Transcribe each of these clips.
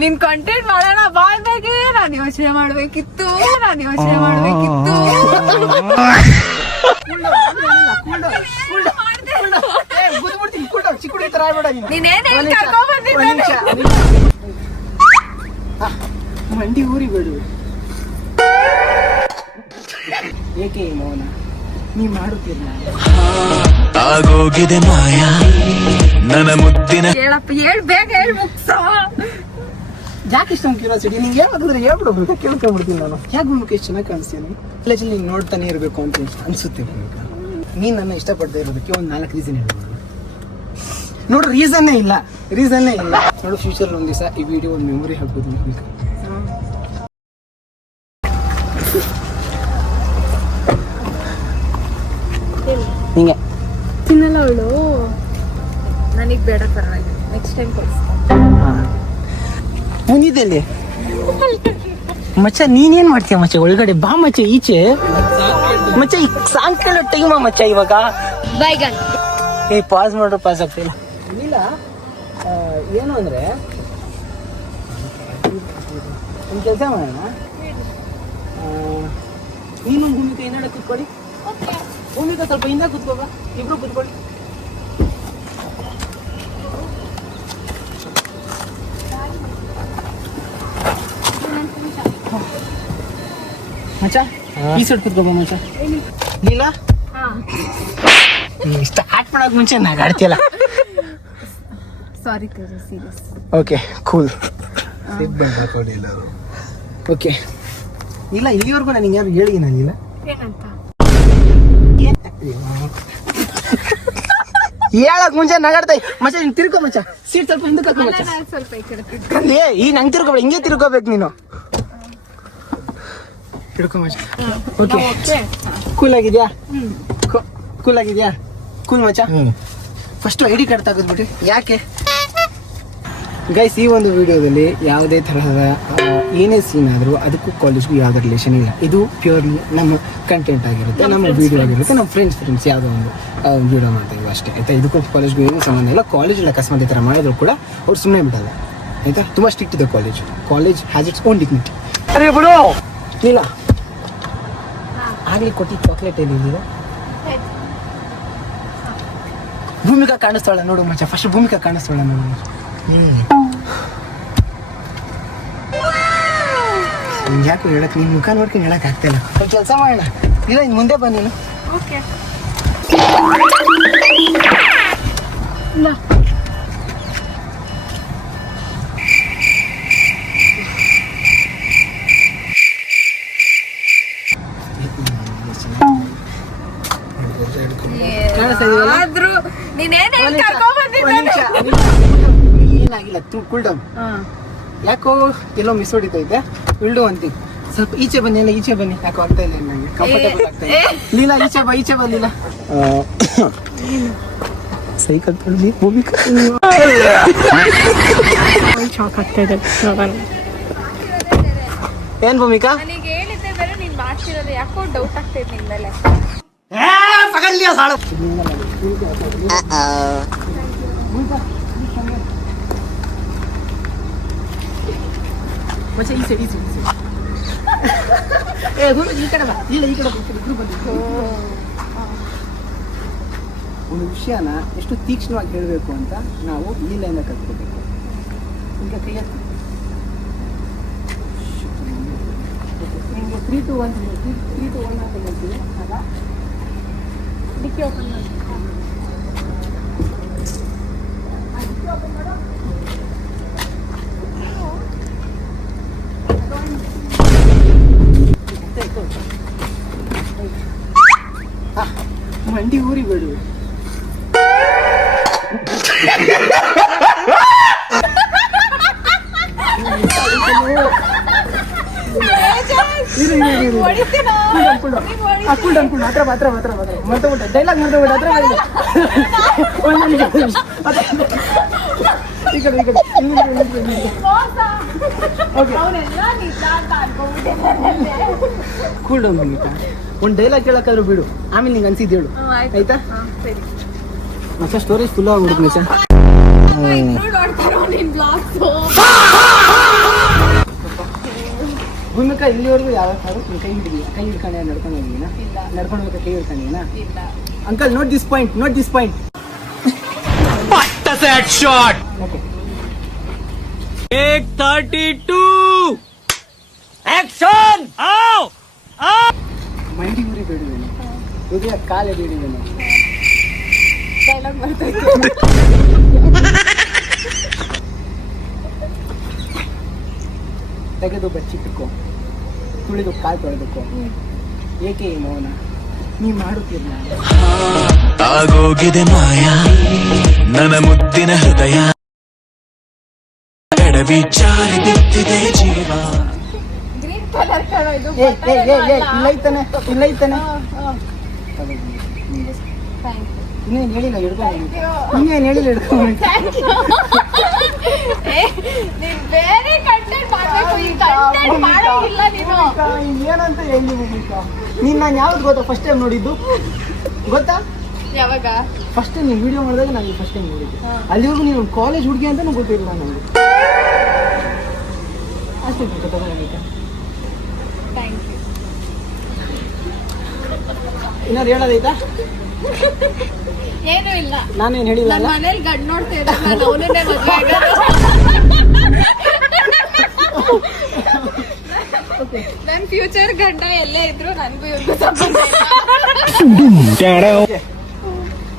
ನಿನ್ ಕಂಟೆಂಟ್ ಮಾಡೋಣ ಬಾಯ್ದಾಗೆ ನಾನು ಯೋಚನೆ ಮಾಡ್ಬೇಕಿತ್ತು ಮಂಡಿ ಊರಿ ಬಿಡು. ಏಕೆ ಮೌನ? ನೀ ಮಾಡುತ್ತಿಲ್ಲ ಆಗೋಗಿದೆ ಮಾಯ ನನ್ನ ಮುದ್ದಿನ. ಹೇಳಪ್ಪ, ಹೇಳ್ ಬೇಗ ಹೇಳ್ ಮುಗ್ಸೋ. ಯಾಕೆ ಇಷ್ಟೊಂದು ಕ್ಯೂರಿಯಾಸಿಟಿ ನಿಂಗೆ? ಯಾವ್ದಾದ್ರೆ ಹೇಳ್ಬಿಡ್ಬೇಕು, ಕೇಳ್ಕೊಂಡ್ಬಿಡ್ತೀನಿ ನಾನು. ಯಾಕೆ ಭೂಮಿಕ ಎಷ್ಟು ಚೆನ್ನಾಗಿ ಕಾಣಿಸ್ತೀನಿ ಕಾಲೇಜಲ್ಲಿ ನೀನು ನೋಡ್ತಾನೆ ಇರಬೇಕು ಅಂತ ಅನ್ಸುತ್ತೆ ಭೂಮಿಕ. ನೀನು ನನ್ನ ಇಷ್ಟಪಡದೆ ಇರೋದಕ್ಕೆ ಒಂದು 4 ರೀಸನ್ ಹೇಳ್ಬೋದು ನೋಡು. ರೀಸನ್ನೇ ಇಲ್ಲ ನೋಡು. ಫ್ಯೂಚರ್ ಒಂದು ದಿವಸ ಈ ವಿಡಿಯೋ ಒಂದು ಮೆಮೊರಿ ಹಾಕ್ಬೋದು ಭೂಮಿಕ. ಹಿಂಗೆ ತಿನ್ನಲ್ಲ ಅವಳು. ನನಗ್ ಬೇಡ, ಪರವಾಗಿಲ್ಲ, ನೆಕ್ಸ್ಟ್ ಟೈಮ್ ಕೊಡಿಸ್ತೀನಿ. ಮುಂದಿದ್ದಲ್ಲಿ ಮಚ್ಚ ನೀನೇನ್ ಮಾಡ್ತೀಯ ಮಚ್ಚ? ಒಳಗಡೆ ಬಾ ಮಚ್ಚ, ಈಚೆ ಮಚ್ಚ. ಈ ಸಾಂಗ್ ಕೇಳೋ ಟೈಮ ಮಚ್ಚ ಇವಾಗ. ಬೈಗನ್ ಪಾಸ್ ಮಾಡ್ರು, ಪಾಸ್ ಆಗ್ತಿಲ್ಲ. ಇಲ್ಲ ಏನು ಅಂದ್ರೆ ಒಂದು ಕೆಲಸ ಮಾಡೋಣ. ನೀನು ಭೂಮಿಕ ಏನಾಡ ಕೂತ್ಕೊಳ್ಳಿ. ಭೂಮಿಕ ಸ್ವಲ್ಪ ಹಿಂದೆ ಕೂತ್ಕೋಬ, ಇಬ್ರು ಕೂತ್ಕೊಳ್ಳಿ. ಮಚ್ಚ ಈ ಸೈಡ್ ಕೂತ್ಕೋಬ ಮಚ್ಚ. ಲೀಲಾ ಸ್ಟಾರ್ಟ್ ಮಾಡೋಕ್ ಮುಂಚೆ ನಗಾಡ್ತಿಯಲ್ಲ. ಸಾರಿ ಸೀರಿಯಸ್. Okay cool. ಓಕೆ ಇಲ್ಲ, ಇಲ್ಲಿವರೆಗೂ ನಾನು ಯಾರು ಹೇಳಿ ನಾನಿಲ್ಲ ಏನಂತ ಹೇಳಕ್ ಮುಂಚೆ ನಗಾಡ್ತಾ ಮಚ್ಚ. ನೀನ್ ತಿರ್ಕೋ ಮಚ್ಚ, ಸೀಟ್ ಸ್ವಲ್ಪ ಹಿಂದಕ್ಕೆ ಹಾಕೋ ಮಚ್ಚ. ಸ್ವಲ್ಪ ಈ ಕಡೆ ಈ ನಂಗೆ ತಿರ್ಕೋಬೇಡ, ಹಿಂಗೆ ತಿರ್ಕೋಬೇಕು ನೀನು. ಹಿಡ್ಕೊ ಮಚ್ಚ. ಓಕೆ ಕೂಲ್ ಆಗಿದ್ಯಾ? ಕೂಲ್ ಆಗಿದ್ಯಾ? ಕೂಲ್ ಮಚ್ಚ. ಫಸ್ಟ್ ID ಕಾರ್ಡ್ ತೆಗೆದ್ಬಿಟ್ಟು. ಯಾಕೆ ಗೈಸ್, ಈ ಒಂದು ವಿಡಿಯೋದಲ್ಲಿ ಯಾವುದೇ ತರಹದ ಏನೇ ಸೀನ್ ಆದರೂ ಅದಕ್ಕೂ ಕಾಲೇಜ್ಗೂ ಯಾವುದೇ ರಿಲೇಷನ್ ಇಲ್ಲ. ಇದು ಪ್ಯೂರ್ಲಿ ನಮ್ಮ ಕಂಟೆಂಟ್ ಆಗಿರುತ್ತೆ, ನಮ್ಮ ವಿಡಿಯೋ ಆಗಿರುತ್ತೆ, ನಮ್ಮ ಫ್ರೆಂಡ್ಸ್ ಯಾವುದೋ ಒಂದು ವಿಡಿಯೋ ಮಾಡ್ತೀವಿ ಅಷ್ಟೇ, ಆಯ್ತಾ? ಇದಕ್ಕೂ ಕಾಲೇಜ್ಗೂ ಏನೂ ಸಂಬಂಧ ಇಲ್ಲ. ಕಾಲೇಜಲ್ಲಿ ಅಕಸ್ಮಾತ್ ಈ ಥರ ಮಾಡಿದ್ರು ಕೂಡ ಅವ್ರು ಸುಮ್ಮನೆ ಬಿಡಲ್ಲ, ಆಯ್ತಾ? ತುಂಬ ಸ್ಟ್ರಿಕ್ಟ್ ಇದೆ college has its own dignity. ಅರೆ ಬಿಡು ಇಲ್ಲ, ಆಗಲಿ ಕೊಟ್ಟಿದ್ದು ಚಾಕ್ಲೇಟ್ ಏನಿಲ್ಲ. ಭೂಮಿಕಾ ಕಾಣಿಸ್ತಾಳ ನೋಡು ಮಚ್ಚ. ಫಸ್ಟ್ ಭೂಮಿಕಾ ಕಾಣಿಸ್ತಾಳ ನೋಡು. ಯಾಕೆ ಹೇಳಕ್ ನಿನ್ ಮುಖ ನೋಡ್ಕೊಂಡು ಹೇಳಕ್ ಆಗ್ತಾಯಿಲ್ಲ. ಕೆಲಸ ಮಾಡೋಣ, ಇಲ್ಲ ಇನ್ನು ಮುಂದೆ ಬಾ ನೀನು. ಓಕೆ ಆದ್ರೂ ನೀನೇನ್ ಏನಾಗಿಲ್ಲ, ಕೂಲ್ ಡೌನ್. ಯಾಕೋ ಎಲ್ಲೋ ಮಿಸ್ ಹೊಡಿತೈತೆ. ವಿಲ್ಡು ಅಂತೀನಿ, ಸ್ವಲ್ಪ ಈಚೆ ಬನ್ನಿ. ಎಲ್ಲ ಈಚೆ ಬನ್ನಿ, ಯಾಕೋ ಆಗ್ತಾ ಇಲ್ಲ ನನಗೆ, ಕಂಫರ್ಟೇಬಲ್ ಆಗ್ತಾ ಇಲ್ಲ. ಲೀಲಾ ಈಚೆ ಬಾ ಲೀಲಾ. ಸೈಕಲ್ ತೊಳ್ದಿ ಭೂಮಿಕಾ. ಶಾಕ್ ಆಗ್ತಾ ಇದೆ. ಏನ್ ಭೂಮಿಕಾ? ನನಗೆ ಹೇಳಿದ್ದೆ ಬೇರೆ, ನೀನ್ ಮಾಡ್ತಿರೋದು ಯಾಕೋ ಡೌಟ್ ಆಗ್ತಾ ಇದೆ ನಿನ್ ಮೇಲೆ. ಮಚ್ಚ ಈ ಸೈಡ್ ಈ ಕಡೆ ಬಾ. ಇಲ್ಲ ಈ ಕಡೆ ಒಂದು ವಿಷಯನ ಎಷ್ಟು ತೀಕ್ಷ್ಣವಾಗಿ ಹೇಳಬೇಕು ಅಂತ ನಾವು ಲೀಲೆಯಿಂದ ಕಲ್ತ್ಕೋಬೇಕು. ಈಗ ಕೈ ನಿಮಗೆ 3 to 1 ಅಂತ ಹೇಳ್ತೀವಿ. ಆಗ ಡಿಕ್ಕಿ ಓಪನ್ ಮಾಡಿ. ಮಂಡಿ ಊರಿ ಬಿಡು. Dialogue cool down Bhoomika. ಒಂದು ಡೈಲಾಗ್ ಕೇಳಕ್ಕಾದ್ರೂ ಬಿಡು, ಆಮೇಲೆ ನಿಂಗೆ ಅನ್ಸಿದ್ದು ಹೇಳು, ಆಯ್ತಾ? ಮತ್ತೆ ಸ್ಟೋರೇಜ್ ಫುಲ್ ಆಗ್ಬಿಡುತ್ತೆ. ಭೂಮಿಕಾ ಇಲ್ಲಿವರೆಗೂ ಯಾವ ನಿನ್ ಕೈ ಹಿಡಿದೀಯ? ಕೈ ಹಿಡ್ಕೊಂಡು ನಡ್ಕೊಂಡು ಹೋಗಿದ್ದೀನ? ಇಲ್ಲ. ನಡ್ಕೊಂಡು ಹೋಗಕ್ಕೆ ಕೈ ಹಿಡ್ಕೊಂಡಿದ್ದೀನ? ಇಲ್ಲ. Uncle note this point, note this point. Okay. 32 action. ಮಂಡಿ ಉರಿ ಬೇಡಿದ್ದೇನೆ, ಹೃದಯ ಕಾಲೇ ಬೇಡಿದ್ದೇನೆ. ಡೈಲಾಗ್ ಬರ್ತೈತೆ. ತೆಗೆದು ಬಚ್ಚಿಟ್ಟುಕೋ, ತುಳಿದು ಕಾಲು ತೊಳೆದುಕೋ, ಏಕೆ ಈ ಮೌನ? ನೀ ಮಾಡುತ್ತಿಲ್ಲ. ಆಗೋಗಿದೆ ಮಾಯ ನನ್ನ ಮುದ್ದಿನ ಹೃದಯ, ಎಡವಿಚಾರಿ ಬಿದ್ದಿದೆ ಜೀವ. ಗ್ರೀನ್ ಕಲರ್ ಕಣ ಇದು. ಇಲ್ಲೈತಾನೆ, ಇಲ್ಲೈತಾನೆ. Thank you. ಇನ್ನೇನು ಹೇಳಿಲ್ಲ ಹಿಡ್ಕೊಂಡು, Thank you. ಇನ್ನೇನು ಹೇಳಿಲ್ಲ ಹಿಡ್ಕೊಂಡು. Thank you. ನೀನ್ ಬೇರೆ ಕಂಟೆಂಟ್ ಮಾಡ್ಬೇಕು, ಈ ಕಂಟೆಂಟ್ ಮಾಡೋದಿಲ್ಲ ನೀನು. ಏನಂತ ಹೇಳಿ ಭೂಮಿಕಾ, ನೀನ್ ನಾನು ಯಾವ್ದು ಗೊತ್ತಾ ಫಸ್ಟ್ ಟೈಮ್ ನೋಡಿದ್ದು ಗೊತ್ತಾ? ಯಾವಾಗ? ಫಸ್ಟ್ ಟೈಮ್ ನೀನು ವಿಡಿಯೋ ಮಾಡಿದಾಗ ನಾನು ಫಸ್ಟ್ ಟೈಮ್ ನೋಡಿದ್ದು. ಅಲ್ಲಿವರೆಗೂ ನೀನು ಕಾಲೇಜ್ ಹುಡುಗಿ ಅಂತಾನು ಗೊತ್ತಿಲ್ಲ ನನಗೆ. ಅಷ್ಟೇ ಗೊತ್ತಾ ಭೂಮಿಕಾ? Thank you. ಏನಾದ್ರು ಹೇಳೋದೈತಾ? ಏನೂ ಇಲ್ಲ. ನಾನೇನು ಹೇಳಿಲ್ಲ ನನ್ನ ಅಲ್ಲ? ಮನೇಲಿ ಗಂಡ್ ನೋಡ್ತಾ ಇದ್ದೆ, ನಾನು ಅವನನ್ನೇ ಮದುವೆ ಆಗೋದು. ನನ್ನ ಫ್ಯೂಚರ್ ಗಂಡ ಎಲ್ಲೇ ಇದ್ರು ನನ್ಗೂ ಇವ್ರಿಗೂ ಸಂಬಂಧ ಇಲ್ಲ.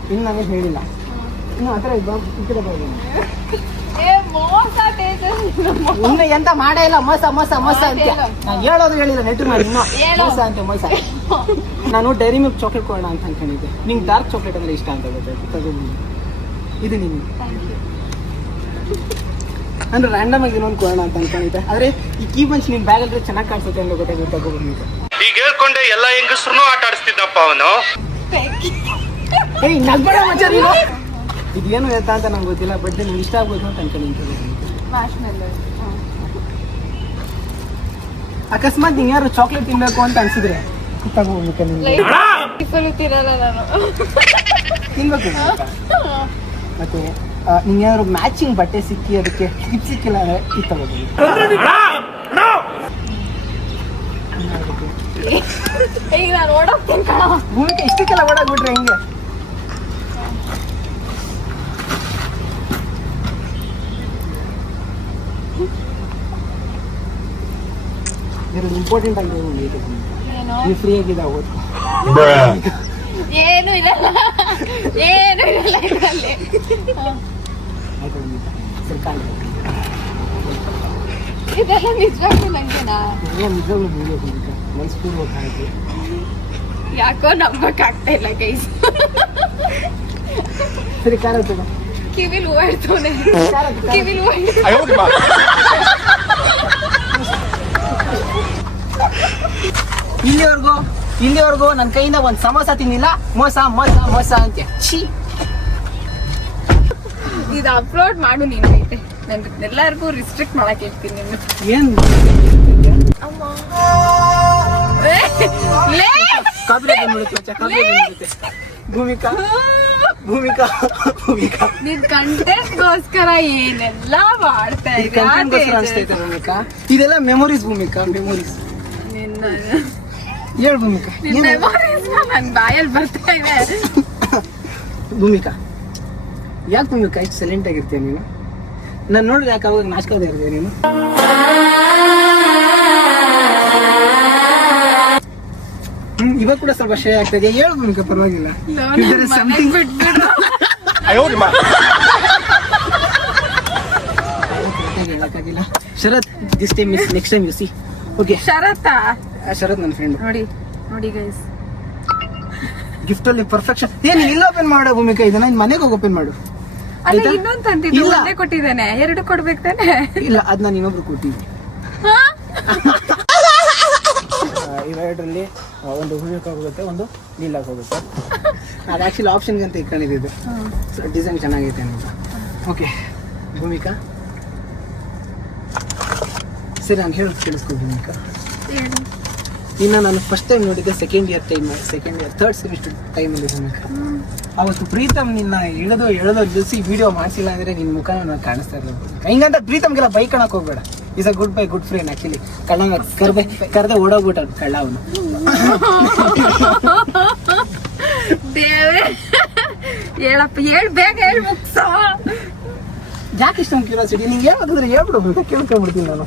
ಇನ್ನು ನನಗೆ ಹೇಳಿಲ್ಲ. ಇನ್ನು ಆ ಥರ ಇದ್ದ ಈ ಕಡೆ ಬರ್ಬೋದು. ಏ ಮೋಸ ತೇಜಸ್. ಇನ್ನು ಎಂತ ಮಾಡೇ ಇಲ್ಲ, ಮೋಸ ಮೋಸ ಮೋಸ ಅಂತ ನಾನು ಹೇಳೋದು ಹೇಳಿಲ್ಲ. ನೆಟ್ಟು ಮಾಡಿ ಇನ್ನು ಹೇಳು. ಮೋಸ ಅಂತ ಮೋಸ. ನಾನು ಡೈರಿ ಮಿಲ್ಕ್ ಚಾಕ್ಲೇಟ್ ಕೊಡೋಣ ಅಂತ ಅನ್ಕೊಂಡಿದ್ದೆ. ನಿಂಗೆ ಡಾರ್ಕ್ ಚಾಕ್ಲೇಟ್ ಅಂದ್ರೆ ಇಷ್ಟ ಅಂತ ಗೊತ್ತಾಯ್ತು, ತಗೊಂಡು ಇದು ನಿಮ್ಗೆ ಅಂದ್ರೆ ರ್ಯಾಂಡಮ್ ಆಗಿ ಇನ್ನೊಂದು ಕೊಡೋಣ ಅಂತ ಅನ್ಕೊಂಡಿದ್ದೆ. ಆದ್ರೆ ಈ ಕೀ ಬಂಚ್ ನಿನ್ ಬ್ಯಾಗ್ ಅಲ್ಲಿ ಚೆನ್ನಾಗಿ ಕಾಣಿಸುತ್ತೆ ಅಂತ ಗೊತ್ತಾಯ್ತು, ತಗೊಂಡ್ಬಿಟ್ಟು. ಈಗ ಹೇಳ್ಕೊಂಡೆ ಎಲ್ಲ ಹೆಂಗಸ್ರು ಆಟ ಆಡಿಸ್ತಿದ್ದಪ್ಪ ಅವನು. ಏಯ್ ನಗ್ಬೇಡ ಮಚ್ಚ ನೀನು. ಇದೇನು ಎತ್ತ ಅಂತ ನಂಗೆ ಗೊತ್ತಿಲ್ಲ, ಬಟ್ ನಿಮ್ಗೆ ಇಷ್ಟ ಆಗ್ಬೋದು ಅಂತ ಅನ್ಕೊಂಡಿದ್ದೆ. ಮಾರ್ಷ್ಮೆಲ್ಲೋ. ಅಕಸ್ಮಾತ್ ನಿಂಗೆ ಯಾರು ಚಾಕ್ಲೇಟ್ ತಿನ್ಬೇಕು ಅಂತ ಅನ್ಸಿದ್ರೆ ತಗೋಬೇಕು, ತಿನ್ನಲ್ಲ ನಾನು. ತಿನ್ಬೇಕು. ಮತ್ತೆ ನಿಂಗೆ ಏನಾದ್ರು ಮ್ಯಾಚಿಂಗ್ ಬಟ್ಟೆ ಸಿಕ್ಕಿ ಅದಕ್ಕೆ ಕ್ಲಿಪ್ ಸಿಕ್ಕಿಲ್ಲ ಅಂದ್ರೆ ಇದು ತಗೋಬೇಕು. ಈಗ ನಾನು ಓಡೋಗ್ತೀನಿ ಕಣ. ಭೂಮಿಕೆ ಇಷ್ಟಕ್ಕೆಲ್ಲ ಓಡಾಗ್ಬಿಟ್ರೆ ಹೆಂಗೆ? ಇರೋದು ಇಂಪಾರ್ಟೆಂಟ್ ಆಗಿ ಏನು? ನೀವು ಫ್ರೀ ಆಗಿದ್ದ ಓದ್ಕೊ. ಏನು ಇರಲ್ಲ, ಏನು ಇರಲ್ಲ ಇದರಲ್ಲಿ. ಇದೆಲ್ಲ ನಿಜವಾಗ್ಲೂ ನಂಗೆನಾ? ನಿಜವಾಗ್ಲೂ ವಿಡಿಯೋ ಭೂಮಿಕಾ ಮನಸ್ಪೂರ್ವಕ ಆಯ್ತು. ಯಾಕೋ ನಂಬಕ್ಕಾಗ್ತಾ ಇಲ್ಲ ಗೈಸ್. ಸರಿ ಕಾರ ತಗೋ. ಕಿವಿಲ್ ಹೂವ ಇರ್ತವನೆ, ಕಿವಿಲ್ ಹೂವ. ಇಲ್ಲಿವರೆಗೂ ನನ್ನ ಕೈಯಿಂದ ಒಂದು ಸಮೋಸ ತಿನ್ನಿಲ್ಲ. ಮೋಸ ಮೋಸ ಮೋಸ ಅಂತ ಛೀ. ಇದು ಅಪ್ಲೋಡ್ ಮಾಡು ನೀನು. ಐತೆ ನನ್ ಎಲ್ಲರಿಗೂ ರಿಸ್ಟ್ರಿಕ್ಟ್ ಮಾಡಕ್ ಹೇಳ್ತೀನಿ ನೀನು. ಏನ್ ಲೇ, ಕಾಪಿರೈಟ್ ಬಂದ್ಬಿಡುತ್ತೆ ಮಚ್ಚ, ಕಾಪಿರೈಟ್ ಬಂದ್ಬಿಡುತ್ತೆ. ಭೂಮಿಕಾ ಭೂಮಿಕಾ ಭೂಮಿಕಾ ನಿನ್ ಕಂಟೆಂಟ್ಗೋಸ್ಕರ ಏನೆಲ್ಲ ಮಾಡ್ತಾ ಇದು ಕಂಟೆಂಟ್ಗೋಸ್ಕರ ಅನ್ಸ್ತೈತೆ ಭೂಮಿಕಾ. ಇದೆಲ್ಲ ಮೆಮೊರೀಸ್ ಭೂಮಿಕಾ, ಮೆಮೊರೀಸ್. ನಿನ್ನ ಹೇಳ್ ಭೂಮಿಕಾ. ಮೆಮೊರೀಸ್ ನನ್ ಬಾಯಲ್ಲಿ ಬರ್ತಾ ಇದೆ. ಭೂಮಿಕಾ ಯಾಕೆ ಭೂಮಿಕಾ ಇಷ್ಟು ಸೈಲೆಂಟ್ ಆಗಿರ್ತೀಯ ನೀನು? ನಾನು ನೋಡಿದ್ರೆ ಯಾಕೆ ಅವಾಗ ನಾಚ್ಕೋದೇ ಇರ್ತೀಯ ನೀನು? ಇವಾಗ ಕೂಡ ಸ್ವಲ್ಪ ಶೇ ಆಗ್ತದೆ. ಹೇಳು ಭೂಮಿಕಾ, ಪರವಾಗಿಲ್ಲ. ಹೇಳಕ್ಕಾಗಿಲ್ಲ. Sharath, this time miss, next time you see. Okay. ಶರತ್ತಾ? ಶರತ್ ನನ್ನ ಫ್ರೆಂಡ್. ನೋಡಿ ಗೈಸ್, ಗಿಫ್ಟ್ ಅಲ್ಲಿ ಪರ್ಫೆಕ್ಷನ್. ಏನ್ ಇಲ್ಲ ಓಪನ್ ಮಾಡೋ ಭೂಮಿಕಾ, ಇದನ್ನ ಮನೆಗೆ ಹೋಗಿ ಓಪನ್ ಮಾಡು. ಅಲ್ಲ ಇನ್ನೊಂದು ತಂದಿದ್ದು ಒಂದೇ ಕೊಟ್ಟಿದ್ದಾನೆ, ಎರಡು ಕೊಡ್ಬೇಕು ತಾನೆ? ಇಲ್ಲ, ಅದ್ ನಾನು ಇನ್ನೊಬ್ರು ಕೊಟ್ಟಿದ್ದೆ. ಇವೆರಡರಲ್ಲಿ ಒಂದು ಹೂವಿಗೆ ಹೋಗುತ್ತೆ, ಒಂದು ನೀಲಾಗಿ ಹೋಗುತ್ತೆ. ಅದು ಆಕ್ಚುಲಿ ಆಪ್ಷನ್ಗೆ ಅಂತ ಇಟ್ಕೊಂಡಿದ್ದು. ಡಿಸೈನ್ ಚೆನ್ನಾಗೈತೆ ಅಂತ. ಓಕೆ ಭೂಮಿಕಾ, ಸರಿ ನಾನು ಹೇಳೋದು ಕೇಳಿಸ್ಕೊ ಭೂಮಿಕಾ. ಇನ್ನು ನಾನು ಫಸ್ಟ್ ಟೈಮ್ ನೋಡಿದ್ದೆ ಸೆಕೆಂಡ್ ಇಯರ್ ಥರ್ಡ್ ಸೆಮಿಸ್ಟರ್ ಟೈಮಲ್ಲಿ ಭೂಮಿಕಾ. ಅವತ್ತು ಪ್ರೀತಮ್ ನಿನ್ನ ಎಳೆದು ನಿಲ್ಲಿಸಿ ವಿಡಿಯೋ ಮಾಡಿಸಿಲ್ಲ ಅಂದ್ರೆ ನಿನ್ನ ಮುಖ ನನಗೆ ಕಾಣಿಸ್ತಾ ಇರಲಿಲ್ಲ. ಹಿಂಗಂತ ಪ್ರೀತಮ್ಗೆಲ್ಲ ಬೈಕ್ ಕಣಕ್ ಹೋಗ್ಬೇಡ. Is a good bye good friend actually. ಕಳ್ಳ ಕರೆದೆ ಓಡೋಗ್ಬಿಟ್ಟ ಕಳ್ಳ ಅವನು. ದೇವ್ರೆ ಹೇಳಪ್ಪ, ಹೇಳ್ ಬೇಗ ಹೇಳ್ ಮುಗ್ಸೋ. ಯಾಕೆ ಇಷ್ಟೊಂದು ಕ್ಯೂರಿಯಾಸಿಟಿ ನಿಂಗೆ? ಹೇಳ್ಬೇಕಂದ್ರೆ ಹೇಳ್ಬಿಡ್ಬೇಕು, ಕೇಳ್ಕೊಂಡ್ಬಿಡ್ತೀನಿ ನಾನು.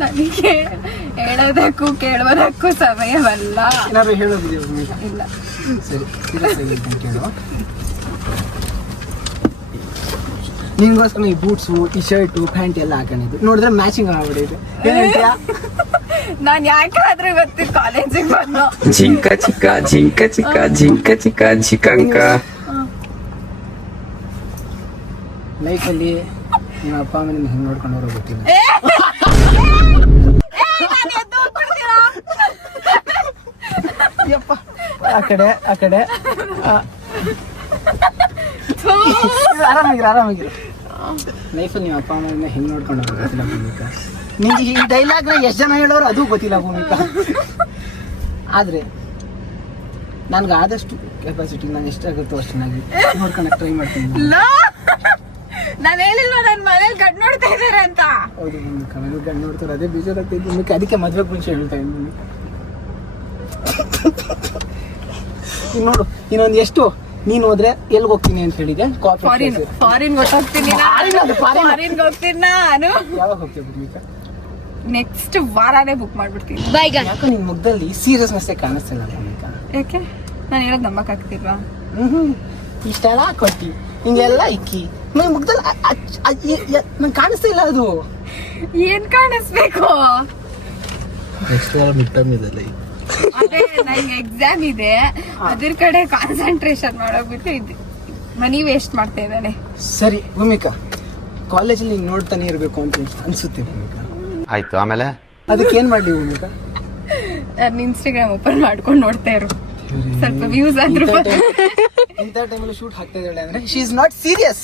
ನನಗೆ ಹೇಳೋದಕ್ಕೂ ಕೇಳುವುದಕ್ಕೂ ಸಮಯವಲ್ಲ. ಏನಾದ್ರು ಹೇಳೋದಿದೆಯಾ? ಇಲ್ಲ. ಸರಿ, ಸೀರಿಯಸ್ ಆಗಿ ಕೇಳುವ. ನಿನ್ಗೋಸ್ಕರ ಈ ಬೂಟ್ಸು, ಈ ಶರ್ಟು, ಪ್ಯಾಂಟ್ ಎಲ್ಲ ಹಾಕೊಂಡಿದ್ದು ನೋಡಿದ್ರೆ ಮ್ಯಾಚಿಂಗ್ ಆಗ್ಬಿಟ್ಟಿದೆ. ಏನ್ ಹೇಳ್ತೀಯಾ? ನಾನ್ ಯಾಕಾದ್ರೂ ಇವತ್ತು ಕಾಲೇಜಿಗೆ ಬಂದು ಜಿಂಕ ಚಿಕ್ಕ ಜಿಂಕ ಚಿಕ್ಕ ಜಿಂಕ ಚಿಕ್ಕ ಜಿಕಂಕ. ಲೈಫಲ್ಲಿ ನಿಮ್ಮ ಅಪ್ಪ ಅಮ್ಮ ನಿಮ್ಗೆ ಹೆಂಗೆ ನೋಡ್ಕೊಂಡು ಹೋಗೋ ಗೊತ್ತಿಲ್ಲ. ಯಪ್ಪ, ಆ ಕಡೆ ಆರಾಮಾಗಿರು. ಲೈಫಲ್ಲಿ ನಿಮ್ಮ ಅಪ್ಪ ಅಮ್ಮ ಹೆಂಗೆ ನೋಡ್ಕೊಂಡು ಹೋಗೋ ಗೊತ್ತಿಲ್ಲ ಭೂಮಿಕಾ. ನಿಂಗೆ ಈ ಡೈಲಾಗ್ನ ಎಷ್ಟು ಜನ ಹೇಳೋರು ಅದು ಗೊತ್ತಿಲ್ಲ ಭೂಮಿಕಾ. ಆದ್ರೆ ನನ್ಗೆ ಆದಷ್ಟು ಕೆಪಾಸಿಟಿ ನಾನು ಎಷ್ಟಾಗುತ್ತೋ ಅಷ್ಟು ಚೆನ್ನಾಗಿ ನೋಡ್ಕೊಳಕ್ ಟ್ರೈ ಮಾಡ್ತೀನಿ. ನಾನು ಹೇಳಿಲ್ವಾ ನನ್ ಮನೇಲಿ ಗಡ್ ನೋಡ್ತಾ ಇದಾರೆ ಅಂತ. ಹೌದು ಭೂಮಿಕಾ, ಮನೇಲಿ ಗಂಡು ನೋಡ್ತಾರೆ, ಅದೇ ಬೇಜಾರಾಗ್ತೈತೆ ಭೂಮಿಕಾ. ಅದಕ್ಕೆ ಮದ್ವೆಗೆ ಮುಂಚೆ ಹೇಳ್ತಾ ಇದ್ದೀನಿ. ನೋಡು, ಇನ್ನೊಂದು ಎಷ್ಟು ನೀನ್ ಹೋದ್ರೆ ಎಲ್ಗೆ ಹೋಗ್ತೀನಿ ಅಂತ ಹೇಳಿದೆ? ಫಾರಿನ್ ಹೋಗ್ತೀನಿ ನಾನು. ಯಾವಾಗ ಹೋಗ್ತೀವಿ ಭೂಮಿಕಾ? ನೆಕ್ಸ್ಟ್ ವಾರಾನೇ ಬುಕ್ ಮಾಡ್ಬಿಡ್ತೀನಿ. ಯಾಕೋ ನಿನ್ ಮುಖದಲ್ಲಿ ಸೀರಿಯಸ್ನೆಸ್ ಕಾಣಿಸ್ತಿಲ್ಲ ಭೂಮಿಕಾ. ಯಾಕೆ ನಾನು ಹೇಳೋದು ನಂಬಕ್ ಆಗ್ತಿಲ್ವಾ? ಇಷ್ಟೆಲ್ಲ ಕೊಟ್ಟಿ ಹಿಂಗೆಲ್ಲ ಇಕ್ಕಿ ನನ್ ಮುಖದಲ್ಲಿ ನಂಗೆ ಕಾಣಿಸ್ತಾ ಇಲ್ಲ. ಅದು ಏನ್ ಕಾಣಿಸ್ಬೇಕು? ಅದೇ ನಂಗೆ ಎಕ್ಸಾಮ್ ಇದೆ, ಅದ್ರ ಕಡೆ ಕಾನ್ಸಂಟ್ರೇಷನ್ ಮಾಡೋಗ್ಬಿಟ್ಟು ಮನಿ ವೇಸ್ಟ್ ಮಾಡ್ತಾ ಇದ್ದಾನೆ. ಸರಿ ಭೂಮಿಕಾ, ಕಾಲೇಜಲ್ಲಿ ಹಿಂಗ್ ನೋಡ್ತಾನೆ ಇರ್ಬೇಕು ಅಂತ ಅನ್ಸುತ್ತೆ ಭೂಮಿಕಾ. ಆಯ್ತು, ಆಮೇಲೆ ಅದಕ್ಕೆ ಏನ್ ಮಾಡ್ಲಿ ಭೂಮಿಕಾ? ನಾನು ಇನ್ಸ್ಟಾಗ್ರಾಮ್ ಓಪನ್ ಮಾಡ್ಕೊಂಡು ನೋಡ್ತಾ ಇರು, ಸ್ವಲ್ಪ ವ್ಯೂಸ್ ಆದ್ರೂ. ಇಂಥ ಟೈಮಲ್ಲಿ ಶೂಟ್ ಹಾಕ್ತಾ ಇದ್ದಾಳೆ ಅಂದ್ರೆ she is not serious.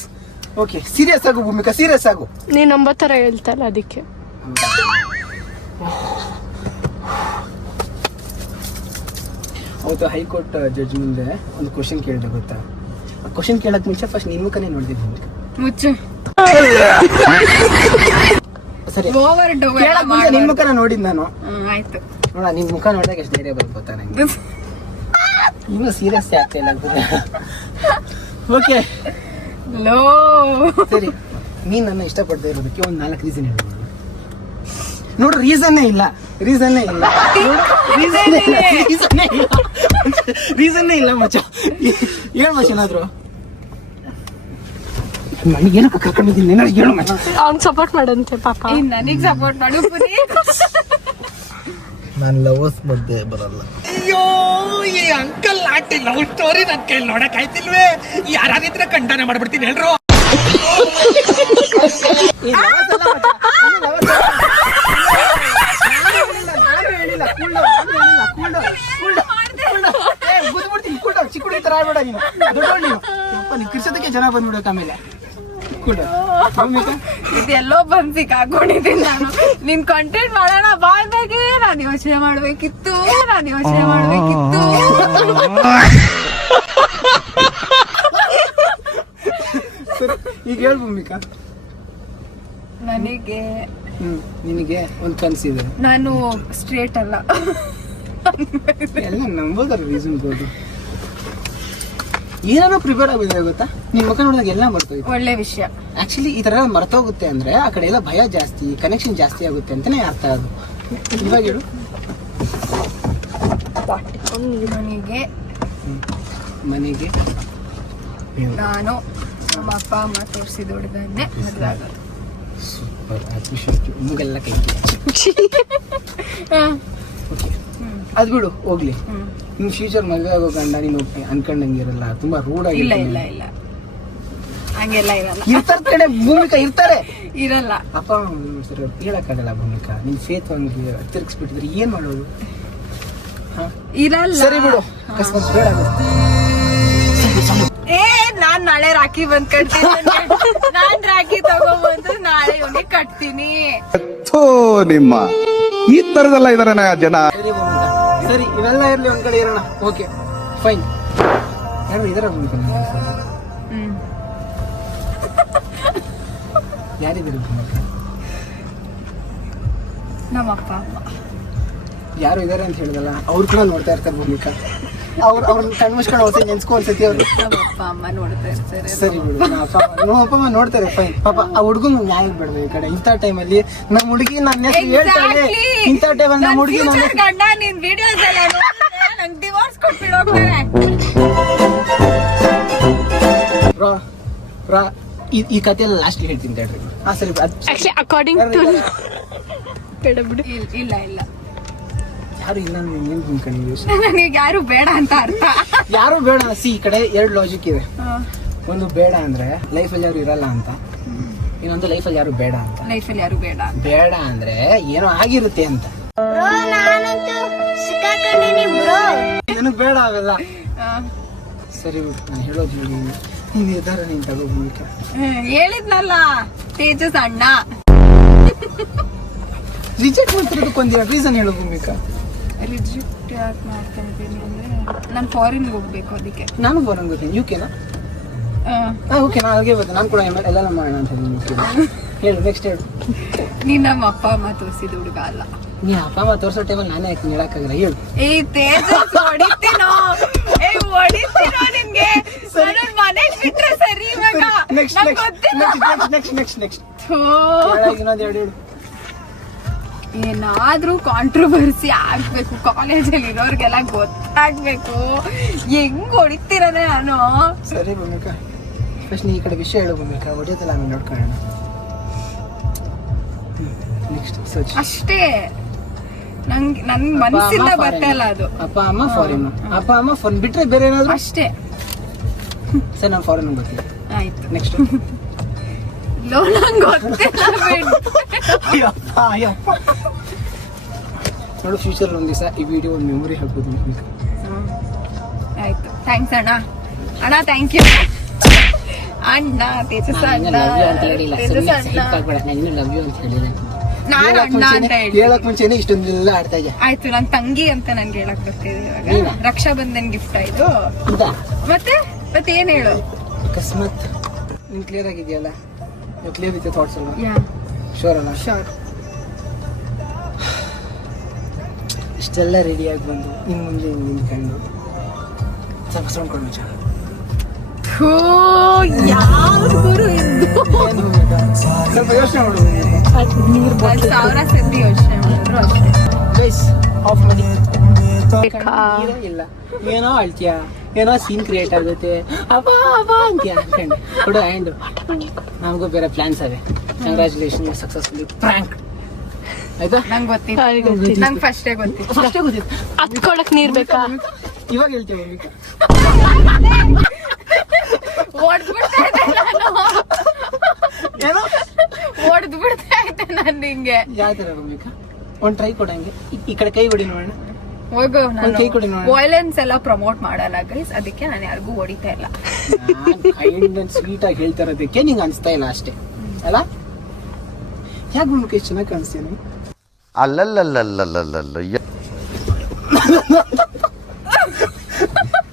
Okay, serious ಆಗು ಭೂಮಿಕಾ, ಸೀರಿಯಸ್ ಆಗು. ನೀನ್ 9 ಹೇಳ್ತಲ್ಲ ಅದಕ್ಕೆ. ಅವತ್ತು ಹೈಕೋರ್ಟ್ ಜಡ್ಜ್ ಮುಂದೆ ಒಂದು ಕ್ವಶನ್ ಕೇಳಿದೆ ಗೊತ್ತಾ? ಆ ಕ್ವಶನ್ ಕೇಳಕ್ ಮುಂಚೆ ಫಸ್ಟ್ ನಿನ್ ಮುಖನೇ ನೋಡಿದೆ ಭೂಮಿಕಾ. ಮುಚ್ಚು. ಸರಿ, ಓವರ್ ಡೋ ಕೇಳಕ್ ಮುಂಚೆ ನಿನ್ ಮುಖನ ನೋಡಿದ್ ನಾನು. ಆಯ್ತು ನೋಡ, ನಿನ್ ಮುಖ ನೋಡಿದಾಗ ಎಷ್ಟು ಧೈರ್ಯ ಬಂತು ಗೊತ್ತಾ ನಂಗೆ. ಇನ್ನೂ ಸೀರಿಯಸ್ ಆಗ್ತಾ ಇಲ್ಲ. Okay low. ಸರಿ, ನೀನ್ ನನ್ನ ಇಷ್ಟಪಡದೆ ಇರೋದಕ್ಕೆ ಒಂದು 4 ರೀಸನ್ ಹೇಳಿ. ನೋಡು, ರೀಸನ್ನೇ ಇಲ್ಲ ಮಚ್ಚ. ಏನ್ ಮಚ್ಚ ಏನಾದ್ರು ಏನಕ್ಕ ಕರ್ಕೊಂಡಿದ್ದೀನಿ ಏನಾದ್ರು ಹೇಳು ಮಚ್ಚ. ಅವ್ನ್ ಸಪೋರ್ಟ್ ಮಾಡಂತೆ ಪಾಪ. ನನಗ್ ಸಪೋರ್ಟ್ ಮಾಡು ಪುನೀತ್. ನಾನು ಲವರ್ಸ್ ಮಧ್ಯೆ ಬರಲ್ಲ. ಅಯ್ಯೋ, ಈ ಅಂಕಲ್ ಆಂಟಿ ಲವ್ ಸ್ಟೋರಿ ನನ್ ಕೈಲಿ ನೋಡಕ್ ಆಯ್ತಿಲ್ವೇ? ಯಾರಾದಿದ್ರೆ ಖಂಡನೆ ಮಾಡ್ಬಿಡ್ತೀನಿ ಹೇಳ್ರು. ಚಿಕ್ಕ ತರ ಆಗ್ಬೇಡ ನೀನು, ದೊಡ್ಡವಳು ನೀನು. ನೀನ್ ಕಿರ್ಸೋದಕ್ಕೆ ಜನ ಬಂದ್ಬಿಡೋಕೆ ಆಮೇಲೆ. ಇದೆಲ್ಲೋ ಬಂದ್ ಸಿಕ್ಕಾಕೊಂಡಿದ್ದೀನಿ ನಾನು. ನಿನ್ ಕಂಟೆಂಟ್ ಮಾಡೋಣ ಬಾಯ್ದಾಗೆ ನಾನು ಯೋಚನೆ ಮಾಡ್ಬೇಕಿತ್ತು. ಈಗ ಹೇಳ್ ಭೂಮಿಕಾ. ನನಗೆ ನಿನಗೆ ಒಂದು ಕನಸಿದೆ. ನಾನು ಸ್ಟ್ರೇಟ್ ಅಲ್ಲ. ಎಲ್ಲ ನಂಬೋದರ ರೀಸನ್ ಬೋದು. ಏನಾದ್ರು ಪ್ರಿಪೇರ್ ಆಗಿದೆ ಗೊತ್ತಾ? ನಿಮ್ ಮುಖ ನೋಡಿದಾಗ ಎಲ್ಲ ಮರ್ತೋಯ್ತು. ಒಳ್ಳೆ ವಿಷಯ. ಆಕ್ಚುಲಿ ಈ ತರ ಮರ್ತೋಗುತ್ತೆ ಅಂದ್ರೆ ಆ ಕಡೆ ಎಲ್ಲ ಭಯ ಜಾಸ್ತಿ, ಕನೆಕ್ಷನ್ ಜಾಸ್ತಿ ಆಗುತ್ತೆ ಅಂತಾನೆ ಅರ್ಥ. ಅದು ಇವಾಗ ಹೇಳು. ಮನೆಗೆ ನಾನು ನಮ್ಮ ಅಪ್ಪ ಅಮ್ಮ ತೋರಿಸಿದ ಹುಡುಗನ್ನೇ ಮದುವೆ ಆಗೋದು. ಸೂಪರ್, ಮುಗೆಲ್ಲ ಕೈ. ಅದ್ ಬಿಡು ಹೋಗ್ಲಿ. ನಿನ್ ಫ್ಯೂಚರ್ ಮದುವೆ ಆಗೋ ಗಂಡ ನೀನು ಅನ್ಕೊಂಡಂಗಿರಲ್ಲ, ತುಂಬಾ ರೂಢ್ ಆಗಿ. ಇಲ್ಲ ಹಂಗೆಲ್ಲ ಇರಲ್ಲ. ಇರ್ತಾರ ಕಡೆ ಭೂಮಿಕಾ ಇರ್ತಾರೆ. ಇರಲ್ಲ. ಅಪ್ಪ ಸರಿ ಹೇಳಕ್ಕಾಗಲ್ಲ ಭೂಮಿಕಾ. ನಿನ್ ಫೇತ್ ಹಂಗೆ ತಿರ್ಗಿಸ್ಬಿಟ್ಟಿದ್ರೆ ಏನ್ ಮಾಡೋದು? ಇರಲ್ಲ. ಸರಿ ಬಿಡು, ಅಕಸ್ಮಾತ್ ಬೇಡ. ನಾನ್ ನಾಳೆ ರಾಖಿ ಬಂದ್ ಕಟ್ತೀನಿ. ನಾನ್ ರಾಖಿ ತಗೊಂಡ್ಬಂದು ನಾಳೆ ಇವನಿಗೆ ಕಟ್ತೀನಿ. ನಿಮ್ಮ ಈ ತರದೆಲ್ಲ ಇದಾರೆ ಜನ. ಸರಿ, ಇವೆಲ್ಲ ಇರ್ಲಿ, ಒಂದ್ ಕಡೆ ಇರೋಣ. Okay fine. ಯಾರು ಇದರ ಭೂಮಿಕಾ? ಯಾರಿದ್ದೀರಿ ನಮ್ಮ ಅಪ್ಪ ಅಮ್ಮ. ಯಾರು ಇದಾರೆ ಅಂತ ಹೇಳಿದಲ್ಲ ಅವ್ರು ಕೂಡ ನೋಡ್ತಾ ಇರ್ತಾರೆ ಭೂಮಿಕಾ. ಅವ್ರನ್ನ ಕಣ್ಣು ಮುಚ್ಕೊಂಡು ಹೊಸ ನೆನ್ಸ್ಕೊ ಒಂದ್ಸತಿ ಅವ್ರು. ನಮ್ಮ ಅಪ್ಪ ಅಮ್ಮ ನೋಡ್ತಾ ಇರ್ತಾರೆ. ಸರಿ ಬಿಡು, ನಮ್ಮ ಅಪ್ಪ ಅಮ್ಮ ನೋಡ್ತಾರೆ ಫೈನ್. ಪಾಪ ಆ ಹುಡುಗನ ನ್ಯಾಯ ಬಿಡ್ಬೇಕು ಈ ಕಡೆ. ಇಂಥ ಟೈಮಲ್ಲಿ ನಮ್ಮ ಹುಡುಗಿ ನನ್ನ ಹೆಸರು ಹೇಳ್ತಾಳೆ. ಇಂಥ ಟೈಮಲ್ಲಿ ನಮ್ಮ ಹುಡುಗಿ ನನ್ನ ಹೆಸರು ಗಂಡ ನಿನ್ ವಿಡಿಯೋಸ್ ಎಲ್ಲ ನೋಡಿದ್ರೆ ನಂಗೆ ಡಿವೋರ್ಸ್ ಕೊಟ್ಬಿಡೋಗ್ತಾರೆ. ಈ ಕಥೆಲ್ಲ ಲಾಸ್ಟ್ ಹೇಳ್ತೀನಿ ತಡ್ರಿ. ಸರಿ ಆಕ್ಚುಲಿ ಅಕಾರ್ಡಿಂಗ್ ಟು ಬೇಡ ಬಿಡು. ಇಲ್ಲ ಇಲ್ಲ ಯಾರು ಇಲ್ಲ ಏನ್ ತಿನ್ಕೊಂಡಿದ್ವಿ. ನನಗೆ ಯಾರು ಬೇಡ ಅಂತ ಅರ್ಥ. ಯಾರು ಬೇಡ. ಈ ಕಡೆ ಎರಡು ಲಾಜಿಕ್ ಇದೆ. ಒಂದು ಬೇಡ ಅಂದ್ರೆ ಲೈಫಲ್ಲಿ ಯಾರು ಇರಲ್ಲ ಅಂತ, ಇನ್ನೊಂದು ಲೈಫಲ್ಲಿ ಯಾರು ಬೇಡ ಅಂತ. ಲೈಫಲ್ಲಿ ಯಾರು ಬೇಡ ಅಂತ. ಬೇಡ ಅಂದ್ರೆ ಏನೋ ಆಗಿರುತ್ತೆ ಅಂತ. ನನಗ್ ಬೇಡ ಅವೆಲ್ಲ. ಸರಿ ಬಿಟ್ಟು ನಾನು ಹೇಳೋದು ನೀನು ನಿರ್ಧಾರ ನೀನ್ ತಗೋಬೇಕು. ಹೇಳಿದ್ನಲ್ಲ ತೇಜಸ್ ಅಣ್ಣ. ರಿಜೆಕ್ಟ್ ಮಾಡ್ತಿರೋದಕ್ಕೆ ಒಂದಿನ ರೀಸನ್ ಹೇಳೋ ಭೂಮಿಕಾ. ರಿಜೆಕ್ಟ್ ಯಾಕೆ ಮಾಡ್ಕೊಂತೀನಿ ಅಂದ್ರೆ ನಾನು ಫಾರಿನ್ಗೆ ಹೋಗ್ಬೇಕು ಅದಕ್ಕೆ. ನಾನು ಫಾರಿನ್ ಗೊತ್ತೀನಿ. ಯುಕೆನಾ? ಓಕೆ, ನಾನು ಹಾಗೆ ಗೊತ್ತೆ. ನಾನು ಕೂಡ ಎಲ್ಲ ಮಾಡೋಣ ಅಂತ ಹೇಳು. ನೆಕ್ಸ್ಟ್ ಹೇಳು. ನೀನ್ ನಮ್ಮ ಅಪ್ಪ ಅಮ್ಮ ತೋರಿಸಿದ ಹುಡುಗ ಅಲ್ಲ. ನೀ ಅಪ್ಪ ಅಮ್ಮ ತೋರ್ಸೋ ಟೈಮಲ್ಲಿ ನಾನೇ ಯಾಕೆ ಹೇಳಕ್ಕಾಗಲ್ಲ? ಹೇಳು. ತೇಜಸ್ ಹೊಡಿತೀನೋ ಹೊಡಿತೀನೋ ನಿನ್ಗೆ. ಮನೇಲಿ ಬಿಟ್ರೆ ಸರಿ ಇವಾಗ. ನೆಕ್ಸ್ಟ್ ಇನ್ನೊಂದು ಹೇಳು. ಏನಾದ್ರೂ ಕಾಂಟ್ರವರ್ಸಿ ಆಗ್ಬೇಕು, ಕಾಲೇಜಲ್ಲಿ ಇರೋರ್ಗೆಲ್ಲ ಗೊತ್ತಾಗ್ಬೇಕು. ಹೆಂಗ್ ಹೊಡಿತೀರನೆ ನಾನು. ಸರಿ ಭೂಮಿಕಾ, ಫಸ್ಟ್ ನೀ ಈ ಕಡೆ ವಿಷಯ ಹೇಳು ಭೂಮಿಕಾ. ಹೊಡೆಯೋದಲ್ಲ ಆಮೇಲೆ ನೋಡ್ಕೊಳ್ಳೋಣ. ನೆಕ್ಸ್ಟ್ ಸರ್ಚ್ ಅಷ್ಟೇ. ನನ್ ಮನಸ್ಸಿಂದ ಬರ್ತಲ್ಲ ಅದು. ಅಪ್ಪ ಅಮ್ಮ ಫಾರಿನ್. ಅಪ್ಪ ಅಮ್ಮ ಫಾರಿನ್ ಬಿಟ್ರೆ ಬೇರೆ ಏನಾದ್ರು? ಅಷ್ಟೇ. ಸರ್ ನಾನು ಫಾರಿನ್ ಗೊತ್ತಿಲ್ಲ. ಆಯ್ತು. ನೆಕ್ಸ್ಟ್ ನಂಗೆ ಗೊತ್ತಿಲ್ಲ. ನೋಡು, ಫ್ಯೂಚರ್ ಒಂದ್ ದಿವಸ ಈ ವಿಡಿಯೋ ಒಂದು ಮೆಮೊರಿ ಹಾಕ್ಬೋದು. ಆಯ್ತು, ಥ್ಯಾಂಕ್ಸ್ ಅಣ್ಣ. ಅಣ್ಣ ಥ್ಯಾಂಕ್ ಯು ಅಣ್ಣ. ತೇಜಸ್ ಅಣ್ಣ. ನಾನು ಅಣ್ಣ ಅಂತ ಹೇಳಿ ಹೇಳಕ್ ಮುಂಚೆನೆ ಇಷ್ಟೊಂದೆಲ್ಲ ಆಡ್ತಾ ಇದ್ದೆ. ಆಯ್ತು, ನನ್ ತಂಗಿ ಅಂತ ನನ್ಗೆ ಹೇಳಕ್ ಬರ್ತಿದೆ ಇವಾಗ. ರಕ್ಷಾ ಬಂಧನ್ ಗಿಫ್ಟ್ ಆಯ್ತು. ಮತ್ತೆ ಏನ್ ಹೇಳು? ಅಕಸ್ಮಾತ್ ನಿನ್ ಕ್ಲಿಯರ್ ಆಗಿದೆಯಲ್ಲ, ಕ್ಲಿಯರ್ ವಿತ್ ಥಾಟ್ಸ್ ಅಲ್ಲ? ಯಾ ಶೋರ್ ಅಲ್ಲ? ಶೋರ್. ಇಷ್ಟೆಲ್ಲ ರೆಡಿಯಾಗಿ ಬಂದು ಇನ್ನು ಮುಂದೆ ನಿಂತ್ಕೊಂಡು ಸಂಸ್ಕೊಂಡ್ಕೊಂಡು ಸ್ವಲ್ಪ ಯೋಚನೆ ಮಾಡು. 1000 ಸತಿ ಯೋಚನೆ ಮಾಡಿದ್ರು ಅಷ್ಟೇ. ಗೈಸ್, ಆಫ್ ಮಾಡಿ ಇಲ್ಲ ಏನೋ ಅಳ್ತೀಯ, ಏನೋ ಸೀನ್ ಕ್ರಿಯೇಟ್ ಆಗುತ್ತೆ, ಅಪ್ಪ ಅಂತೀಯ ಅನ್ಕೊಂಡು ಕೊಡು ಹ್ಯಾಂಡ್. ನಮಗೂ ಬೇರೆ ಪ್ಲಾನ್ಸ್ ಅವೆ. ಕಂಗ್ರ್ಯಾಚುಲೇಷನ್, ಸಕ್ಸಸ್ಫುಲಿ ಪ್ರಾಂಕ್ ಆಯ್ತಾ? ನಂಗೆ ಗೊತ್ತಿಲ್ಲ. ನಂಗೆ ಫಸ್ಟೇ ಗೊತ್ತಿತ್ತು. ಹತ್ಕೊಳಕ್ ನೀರ್ ಬೇಕಾ? ಇವಾಗ ಹೇಳ್ತೇವೆ. ಹೊಡೆದು ಬಿಡ್ತಾ ಇದ್ದೆ ನಾನು ನಿಂಗೆ. ಯಾವ ತರ ಭೂಮಿಕಾ? ಒಂದ್ ಟ್ರೈ ಕೊಡಂಗೆ. ಈ ಕಡೆ ಕೈ ಹೊಡಿ ನೋಡೋಣ. ಹೋಗೋ. ಕೈ ಕೊಡಿ ನೋಡೋಣ. ವೈಲೆನ್ಸ್ ಎಲ್ಲ ಪ್ರಮೋಟ್ ಮಾಡಲ್ಲ ಗೈಸ್, ಅದಕ್ಕೆ ನಾನು ಯಾರಿಗೂ ಹೊಡಿತಾ ಇಲ್ಲ. ಕೈಂಡ್ ಅಂಡ್ ಸ್ವೀಟ್ ಆಗಿ ಹೇಳ್ತಾ ಇರೋದಕ್ಕೆ ನಿಂಗೆ ಅನ್ಸ್ತಾ ಇಲ್ಲ ಅಷ್ಟೇ ಅಲ್ಲ? ಯಾಕೆ ಭೂಮಿಕಾ ಇಷ್ಟು ಚೆನ್ನಾಗಿ ಕಾಣಿಸ್ತೀನಿ? ಅಲ್ಲಲ್ಲಲ್ಲಲ್ಲಲ್ಲಲ್ಲ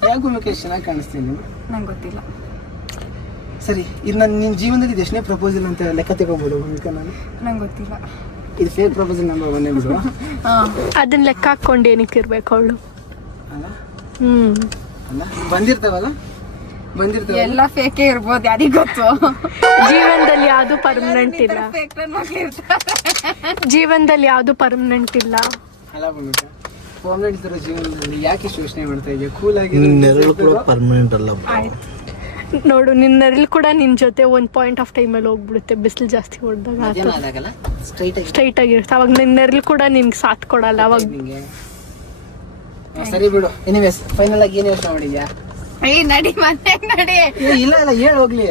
ಯಾಕೆ ಭೂಮಿಕಾ ಇಷ್ಟು ಚೆನ್ನಾಗಿ ಕಾಣಿಸ್ತೀನಿ? ನಂಗೆ ಗೊತ್ತಿಲ್ಲ. ಸರಿ, ಇದು ನನ್ನ ನಿನ್ನ ಜೀವನದಲ್ಲಿ ಇದು ಎಷ್ಟನೇ ಪ್ರಪೋಸಲ್ ಅಂತ ಲೆಕ್ಕ ತಗೊಂಡ್ಬಿಡು ಭೂಮಿಕಾ. ನಂಗೆ ಗೊತ್ತಿಲ್ಲ. ಇದು ಫೇಕ್ ಪ್ರಪೋಸಲ್ ನಂಬರ್ 1 ಬಿಡು. ಅದನ್ನ ಲೆಕ್ಕ ಹಾಕೊಂಡು ಏನಕ್ಕೆ ಇರ್ಬೇಕು ಅವಳು? ಅಲ್ಲ ಅಲ್ಲ ಬಂದಿರ್ತಾವಲ್ಲ ಎಲ್ಲ ಫೇಕೇ ಇರ್ಬೋದು, ಯಾರಿಗ್ ಗೊತ್ತು. ಜೀವನದಲ್ಲಿ ಯಾವ್ದು ಪರ್ಮನೆಂಟ್ ಇಲ್ಲ. ಫೇಕ್ ನನ್ನ ಮಕ್ಳು ಇರ್ತಾರೆ. ಜೀವನದಲ್ಲಿ ಯಾವ್ದು ಪರ್ಮನೆಂಟ್ ಇಲ್ಲ. ಅಲ್ಲ ಭೂಮಿಕಾ, ಪರ್ಮನೆಂಟ್ ಇರೋ ಜೀವನದಲ್ಲಿ ಯಾಕೆ ಯೋಚನೆ ಮಾಡ್ತಾ ಇದೆಯಾ? ಕೂಲ್ ಆಗಿ ನೆರಳು ಕೂಡ ಪರ್ಮನೆಂಟ್ ಅಲ್ಲ. ನೋಡು, ನಿನ್ನೆರಳು ಕೂಡ ನಿನ್ ಜೊತೆ ಒಂದ್ ಪಾಯಿಂಟ್ ಆಫ್ ಟೈಮ್ ಅಲ್ಲಿ ಹೋಗ್ಬಿಡುತ್ತೆ. ಬಿಸಿಲು ಜಾಸ್ತಿ ಹೊಡೆದಾಗ ಸ್ಟ್ರೈಟ್ ಆಗಿರುತ್ತೆ. ಅವಾಗ ನಿನ್ನೆರಳು ಕೂಡ ನಿನ್ಗೆ ಸಾಥ್ ಕೊಡಲ್ಲ ಅವಾಗ. ಸರಿ ಬಿಡು. ಎನಿವೇಸ್, ಫೈನಲ್ ಆಗಿ ಏನ್ ಯೋಚನೆ ಮಾಡಿದ್ಯಾ? ನಡಿ ಮನೆಗ್ ನಡಿ. ಇಲ್ಲ ಹೇಳಿ ಹೋಗ್ಲಿ.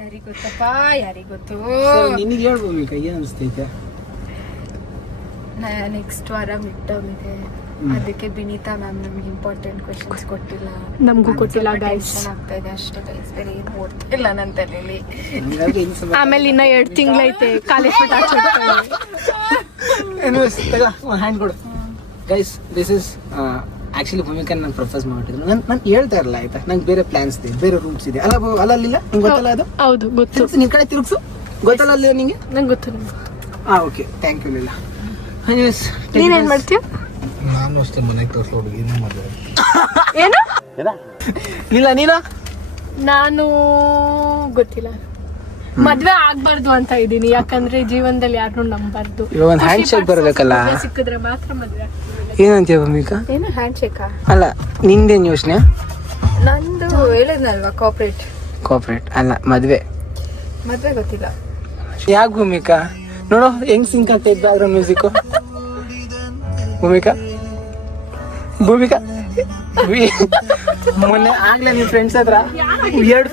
ಯಾರಿಗ್ ಗೊತ್ತಪ್ಪ, ಯಾರಿಗ್ ಗೊತ್ತು. ನಿನಗೆ ಹೇಳ್ ಭೂಮಿಕಾ, ಏನ್ ಅನ್ಸ್ತೈತೆ? ನೆಕ್ಸ್ಟ್ ವಾರ ಮಿಡ್ ಟರ್ಮ್ ಇದೆ, ಅದಕ್ಕೆ ಬಿನೀತಾ ಮ್ಯಾಮ್ ನಮ್ಗೆ ಇಂಪಾರ್ಟೆಂಟ್ ಕ್ವೆಶ್ಚನ್ಸ್ ಕೊಟ್ಟಿಲ್ಲ. ನಮಗೂ ಕೊಟ್ಟಿಲ್ಲ ಗೈಸ್. ಆಗ್ತಾ ಇದೆ ಅಷ್ಟೇ ಗೈಸ್, ಬೇರೆ ಏನು ಓದ್ತಿಲ್ಲ ನನ್ನ ತಲೆಯಲ್ಲಿ. ಆಮೇಲೆ ಇನ್ನ 2 ತಿಂಗಳೈತೆ ಕಾಲೇಜ್ ಬಿಟ್ಟು ಆಚೆ. ಎನಿವೇಸ್, ತಗ ಒಂದು ಹ್ಯಾಂಡ್ ಕೊಡು. Guys, this is actually Bhoomika ನಾನು ಪ್ರಪೋಸ್ ಮಾಡಿದ್ರು. ನಾನು ಹೇಳ್ತಾ ಇರಲ್ಲ ಆಯ್ತಾ, ನಂಗೆ ಬೇರೆ ಪ್ಲಾನ್ಸ್ ಇದೆ, ಬೇರೆ ರೂಟ್ಸ್ ಇದೆ ಅಲ್ಲ. ಅಲ್ಲಿಲ್ಲ ನಿಂಗೆ ಗೊತ್ತಲ್ಲ ಅದು? ಹೌದು ಗೊತ್ತು. ತಿರುಗ್ಸು, ನಿನ್ ಕಡೆ ತಿರುಗ್ಸು. ಗೊತ್ತಲ್ಲ ಅಲ್ಲಿ ನಿಂಗೆ? ನಂಗೆ ಗೊತ್ತು. Okay, thank you Leela. ನೀನೇನ್ ಮಾಡ್ತೀಯ? ನಾನು ಅಷ್ಟೇ ಮನೆಗೆ ತೋರಿಸೋ ಹುಡುಗಿನ ಮದುವೆ. ಏನು ಲೀಲಾ ನೀನು? ನಾನು ಗೊತ್ತಿಲ್ಲ, ಮದ್ವೆ ಆಗ್ಬಾರ್ದು ಅಂತ ಇದೀನಿ. ಯಾಕಂದ್ರೆ ಜೀವನದಲ್ಲಿ ಯಾರನ್ನೂ ನಂಬಾರ್ದು. ಇವಾಗ ಒಂದು ಹ್ಯಾಂಡ್ ಶೇಕ್ ಬರಬೇಕಲ್ಲ, ಸಿಕ್ಕಿದ್ರೆ ಮಾತ್ರ ಮದ್ವೆ ಆಗ್ತೀನಿ. ಏನಂತೀಯ ಭೂಮಿಕಾ? ಏನು ಹ್ಯಾಂಡ್ ಶೇಕಾ? ಅಲ್ಲ, ನಿಂದೇನು ಯೋಚನೆ? ನಂದು ಹೇಳಿದ್ನಲ್ವಾ, ಕೋಪರೇಟ್ ಅಲ್ಲ, ಮದ್ವೆ ಗೊತ್ತಿಲ್ಲ. ಯಾಕೆ ಭೂಮಿಕಾ? ನೋಡು ಹೆಂಗ್ ಸಿಂಕ್ ಆಗ್ತಾ ಇದ್ದ ಬ್ಯಾಕ್ಗ್ರೌಂಡ್ ಮ್ಯೂಸಿಕ್. ಭೂಮಿಕಾ ಮೊನ್ನೆ ಆಗ್ಲೇ ನಿಮ್ ಫ್ರೆಂಡ್ಸ್ ಹತ್ರ ವಿಯರ್ಡ್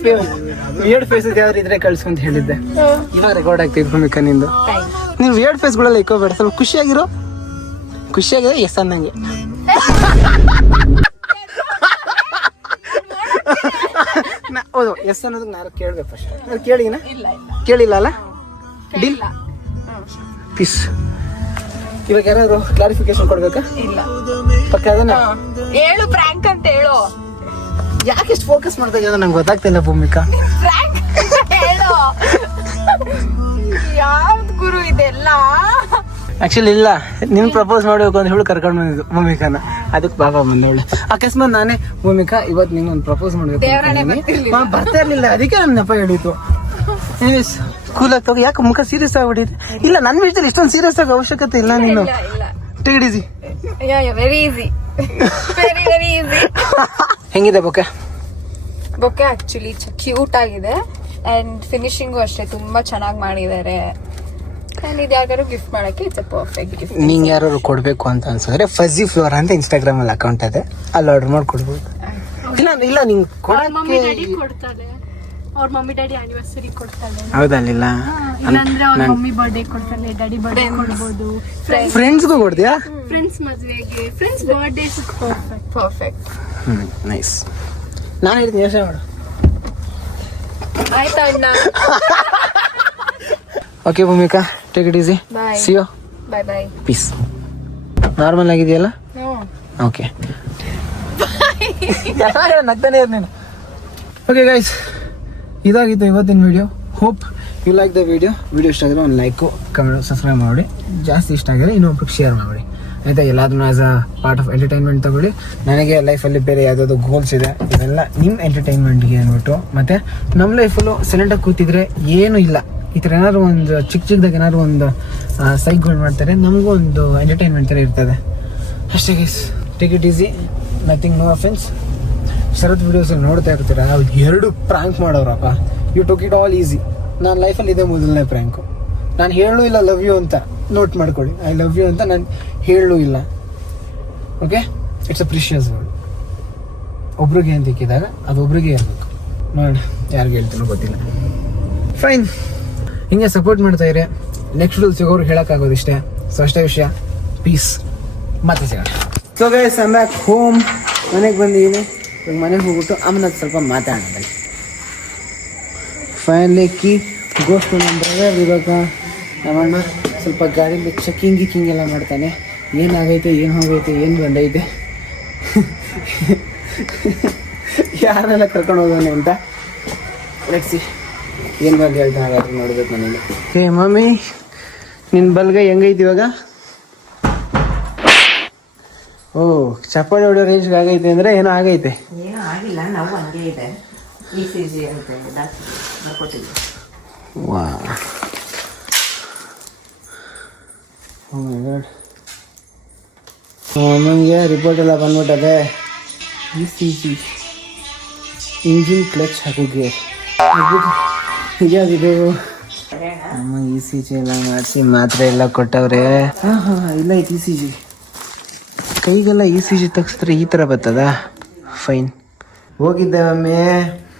ಫೇಸ್ ಯಾವ್ದು ಇದ್ರೆ ಕಳ್ಸ್ಕೊಂತ ಹೇಳಿದ್ದೆ. ಇವಾಗ ರೆಕಾರ್ಡ್ ಆಗ್ತಿದ್ ಭೂಮಿಕಾ ನಿಂದು. ನೀನ್ ವಿಯರ್ಡ್ ಫೇಸ್ ಗಳೆಲ್ಲ ಇಕ್ಕೋಬೇಡ, ಸ್ವಲ್ಪ ಖುಷಿಯಾಗಿರೋ ಎಸ್ ಅನ್ನಂಗೆ. ಹೌದು, ಎಸ್ ಅನ್ನೋದಕ್ಕೆ ನಾನು ಕೇಳ್ಬೇಕು ಫಸ್ಟ್. ನಾನು ಕೇಳಿಲ್ಲ ಅಲ್ಲ? Deal peace. ಇವಾಗ ಯಾರು ಕ್ಲಾರಿಫಿಕೇಶನ್ ಕೊಡ್ಬೇಕಾ? ಇಲ್ಲ. ಪಕ್ಕ ಅದನ್ನ ಹೇಳು, ಪ್ರಾಂಕ್ ಅಂತ ಹೇಳು. ಯಾಕೆ ಎಷ್ಟು ಫೋಕಸ್ ಮಾಡ್ತಾ ಇರೋದು ನಂಗೆ ಗೊತ್ತಾಗ್ತಿಲ್ಲ ಭೂಮಿಕಾ. ಪ್ರಾಂಕ್ ಹೇಳು. ಯಾವ್ದು ಗುರು ಇದೆಲ್ಲ? ಆಕ್ಚುಲಿ ಇಲ್ಲ, ನಿನ್ ಪ್ರಪೋಸ್ ಮಾಡ್ಬೇಕು ಅಂತ ಹೇಳಿ ಕರ್ಕೊಂಡು ಬಂದಿದ್ದು ಭೂಮಿಕಾನ. ಅದಕ್ಕೆ ಬಾಬಾ ಬಂದವಳು. ಅಕಸ್ಮಾತ್ ನಾನೇ ಭೂಮಿಕಾ ಇವತ್ತು ನಿಂಗೆ ಒಂದು ಪ್ರಪೋಸ್ ಮಾಡ್ಬೇಕು ಬರ್ತಾ ಇರ್ಲಿಲ್ಲ, ಅದಕ್ಕೆ ನನ್ನ ನೆಪ ಹೇಳಿತ್ತು. ಕೂಲ್ ಆಗ್ತಾವ. ಯಾಕೆ ಮುಖ ಸೀರಿಯಸ್ ಆಗ್ಬಿಟ್ಟಿದೆ? ಇಲ್ಲ, ನನ್ನ ವಿಷಯದಲ್ಲಿ ಇಷ್ಟೊಂದು ಸೀರಿಯಸ್ ಆಗೋ ಅವಶ್ಯಕತೆ ಇಲ್ಲ. ನೀನು take it easy. Very easy, very easy. ಹೆಂಗಿದೆ ಬೊಕ್ಕೆ? ಆಕ್ಚುಲಿ ಕ್ಯೂಟ್ ಆಗಿದೆ ಅಂಡ್ ಫಿನಿಶಿಂಗು ಅಷ್ಟೇ ತುಂಬಾ ಚೆನ್ನಾಗಿ ಮಾಡಿದ್ದಾರೆ. ಇದು ಯಾರು ಗಿಫ್ಟ್ ಮಾಡಕ್ಕೆ ಇಟ್ಸ್ ಅ ಪರ್ಫೆಕ್ಟ್ ಗಿಫ್ಟ್. ನಿಂಗೆ ಯಾರು ಕೊಡ್ಬೇಕು ಅಂತ ಅನ್ಸಿದ್ರೆ ಫಜಿ ಫ್ಲೋರ್ ಅಂತ ಇನ್ಸ್ಟಾಗ್ರಾಮ್ ಅಲ್ಲಿ ಅಕೌಂಟ್ ಇದೆ, ಅಲ್ಲಿ ಆರ್ಡರ್ ಮಾಡಿ ಕೊಡ್ಬೋದು. ಇಲ್ಲ ನಿಂಗೆ ಮಮ್ಮಿ ಡ್ಯಾಡಿ ಕೊಡ್ತಾರೆ, ಅವ್ರ ಮಮ್ಮಿ ಡ್ಯಾಡಿ ಆನಿವರ್ಸರಿ ಕೊಡ್ತಾಳೆ. ಹೌದಲ್ಲ? ಇಲ್ಲಾಂದ್ರೆ ಅವ್ರ ಮಮ್ಮಿ ಬರ್ಡೇ ಕೊಡ್ತಾಳೆ, ಡ್ಯಾಡಿ ಬರ್ಡೇ ಕೊಡ್ಬೋದು. ಫ್ರೆಂಡ್ಸ್ಗೂ ಕೊಡ್ತೀಯಾ? ಫ್ರೆಂಡ್ಸ್ ಮದ್ವೆಗೆ, ಫ್ರೆಂಡ್ಸ್ ಬರ್ಡೇ ಪರ್ಫೆಕ್ಟ್. ನೈಸ್. ನಾನು ಹೇಳ್ತೀನಿ, ಯೋಚನೆ ಮಾಡು. ಆಯ್ತಾ ಅಣ್ಣ? Okay Bhoomika, take it easy. Bye. See you. Bye. Peace. Normal ಆಗಿದೆಯಲ್ಲ? ಓಕೆ. ನಗ್ತಾನೆ ಇರ್ ನೀನು. ಓಕೆ ಗೈಸ್, ಇದಾಗಿತ್ತು ಇವತ್ತಿನ video. Hope you like the video ಇಷ್ಟ ಆಗಿದ್ರೆ ಒಂದು ಲೈಕು, ಕಮೆಂಟ್, ಸಬ್ಸ್ಕ್ರೈಬ್ ಮಾಡಿ. ಜಾಸ್ತಿ ಇಷ್ಟ ಆಗಿದ್ರೆ ಇನ್ನೊಬ್ರಿಗೆ ಶೇರ್ ಮಾಡಿ ಆಯಿತಾ. ಎಲ್ಲಾದ್ರೂ as a part of entertainment ತಗೊಳ್ಳಿ. ನನಗೆ ಲೈಫಲ್ಲಿ ಬೇರೆ ಯಾವುದಾದ್ರು ಗೋಲ್ಸ್ ಇದೆ, ಇದೆಲ್ಲ ನಿಮ್ಮ ಎಂಟರ್ಟೈನ್ಮೆಂಟ್ಗೆ ಅಂದ್ಬಿಟ್ಟು. ಮತ್ತು ನಮ್ಮ ಲೈಫಲ್ಲೂ ಸೈಲೆಂಟಾಗಿ ಕೂತಿದ್ರೆ ಏನೂ ಇಲ್ಲ. ಈ ಥರ ಏನಾದ್ರು ಒಂದು ಚಿಕ್ಕದಾಗ ಏನಾದ್ರು ಒಂದು ಸೈಕ್ಗಳು ಮಾಡ್ತಾರೆ, ನಮಗೂ ಒಂದು ಎಂಟರ್ಟೈನ್ಮೆಂಟ್ ಥರ ಇರ್ತದೆ ಅಷ್ಟೇ guys. Take it easy, nothing, no offence. Sharath ವಿಡಿಯೋಸಲ್ಲಿ ನೋಡ್ತಾ ಇರ್ತೀರ, ನಾವು 2 ಪ್ರ್ಯಾಂಕ್ ಮಾಡೋರಪ್ಪ. You took it all easy. ನಾನು ಲೈಫಲ್ಲಿ ಇದೇ ಮೊದಲನೇ ಪ್ರ್ಯಾಂಕು. ನಾನು ಹೇಳೂ ಇಲ್ಲ ಲವ್ ಯು ಅಂತ, ನೋಟ್ ಮಾಡ್ಕೊಳ್ಳಿ. ಐ ಲವ್ ಯು ಅಂತ ನಾನು ಹೇಳೂ ಇಲ್ಲ. Okay, it's a precious word. ಒಬ್ರಿಗೆ ಅಂತ ಇಕ್ಕಿದಾಗ ಅದು ಒಬ್ರಿಗೆ ಇರಬೇಕು. ನೋಡಿ ಯಾರಿಗೆ ಹೇಳ್ತೀನೋ ಗೊತ್ತಿಲ್ಲ. ಫೈನ್, ಹಿಂಗೆ ಸಪೋರ್ಟ್ ಮಾಡ್ತಾ ಇರಿ. ನೆಕ್ಸ್ಟ್ ರೂಲ್ ಸಿಗೋರು ಹೇಳೋಕ್ಕಾಗೋದಿಷ್ಟೇ. ಸೊ ಅಷ್ಟೇ ವಿಷಯ. ಪೀಸ್. ಮತ್ತೆ ಸಿಗೋಣ. So guys, I am back home. ಮನೆಗೆ ಬಂದಿದ್ದೀನಿ. ಇವಾಗ ಮನೆಗೆ ಹೋಗ್ಬಿಟ್ಟು ಅಮ್ಮನ ಸ್ವಲ್ಪ ಮಾತಾಡೋಣ. ಫೈನಲಿ ಗೋಸ್ಟ್ ನಮ್ಮ ಬ್ರದರ್ ಇವಾಗ ನಮ್ಮಣ್ಣ ಸ್ವಲ್ಪ ಗಾಡಿಯಲ್ಲಿ ಚೆಕಿಂಗ್ ಎಲ್ಲ ಮಾಡ್ತಾನೆ. ಏನಾಗೈತೆ, ಏನು ಹೋಗೈತೆ, ಏನು ಬಂದೈತೆ, ಯಾರೆಲ್ಲ ಕರ್ಕೊಂಡು ಹೋಗೋಣ ಅಂತ. ಲೆಟ್ಸಿ ಏನು ಬಂದು ಹೇಳ್ತಾ ಹಾಗಾದ್ರೆ ನೋಡ್ಬೇಕು ನನಗೆ. ಹೇ ಮಮ್ಮಿ, ನಿನ್ನ ಬಲ್ಗೈ ಹೆಂಗೈತಿ ಇವಾಗ? ಓ, ಚಪ್ಪಾಳೆ ಹೊಡೆಯೋ ರೇಂಜ್ಗೆ ಆಗೈತೆ ಅಂದರೆ ಏನೋ ಆಗೈತೆ. ಏನೂ ಆಗಿಲ್ಲ, ನಾವು ಹಂಗೆ ಇದೆ. ECG ಅಂತ ಮಾಡ್ಕೊಟ್ಟಿದ್ವಿ. ವಾ, ಓ ಮೈ ಗಾಡ್. ಅಮ್ಮನಿಗೆ ರಿಪೋರ್ಟ್ ಎಲ್ಲ ಬಂದ್ಬಿಟ್ಟದೆ. ECG, ಇಂಜಿನ್ ಕ್ಲಚ್ ಹಾಕು ಗೇರ್ ಇದ್ಯಾವುದಿದು? ಅಮ್ಮ ECG ಎಲ್ಲ ಮಾಡಿಸಿ ಮಾತ್ರೆ ಎಲ್ಲ ಕೊಟ್ಟವ್ರೆ. ಹಾಂ ಇಲ್ಲ ಐತೆ ECG. ಕೈಗೆಲ್ಲ ECG ತೆಗ್ಸಿದ್ರೆ ಈ ಥರ ಬರ್ತದ? ಫೈನ್. ಹೋಗಿದ್ದೆ ಒಮ್ಮೆ.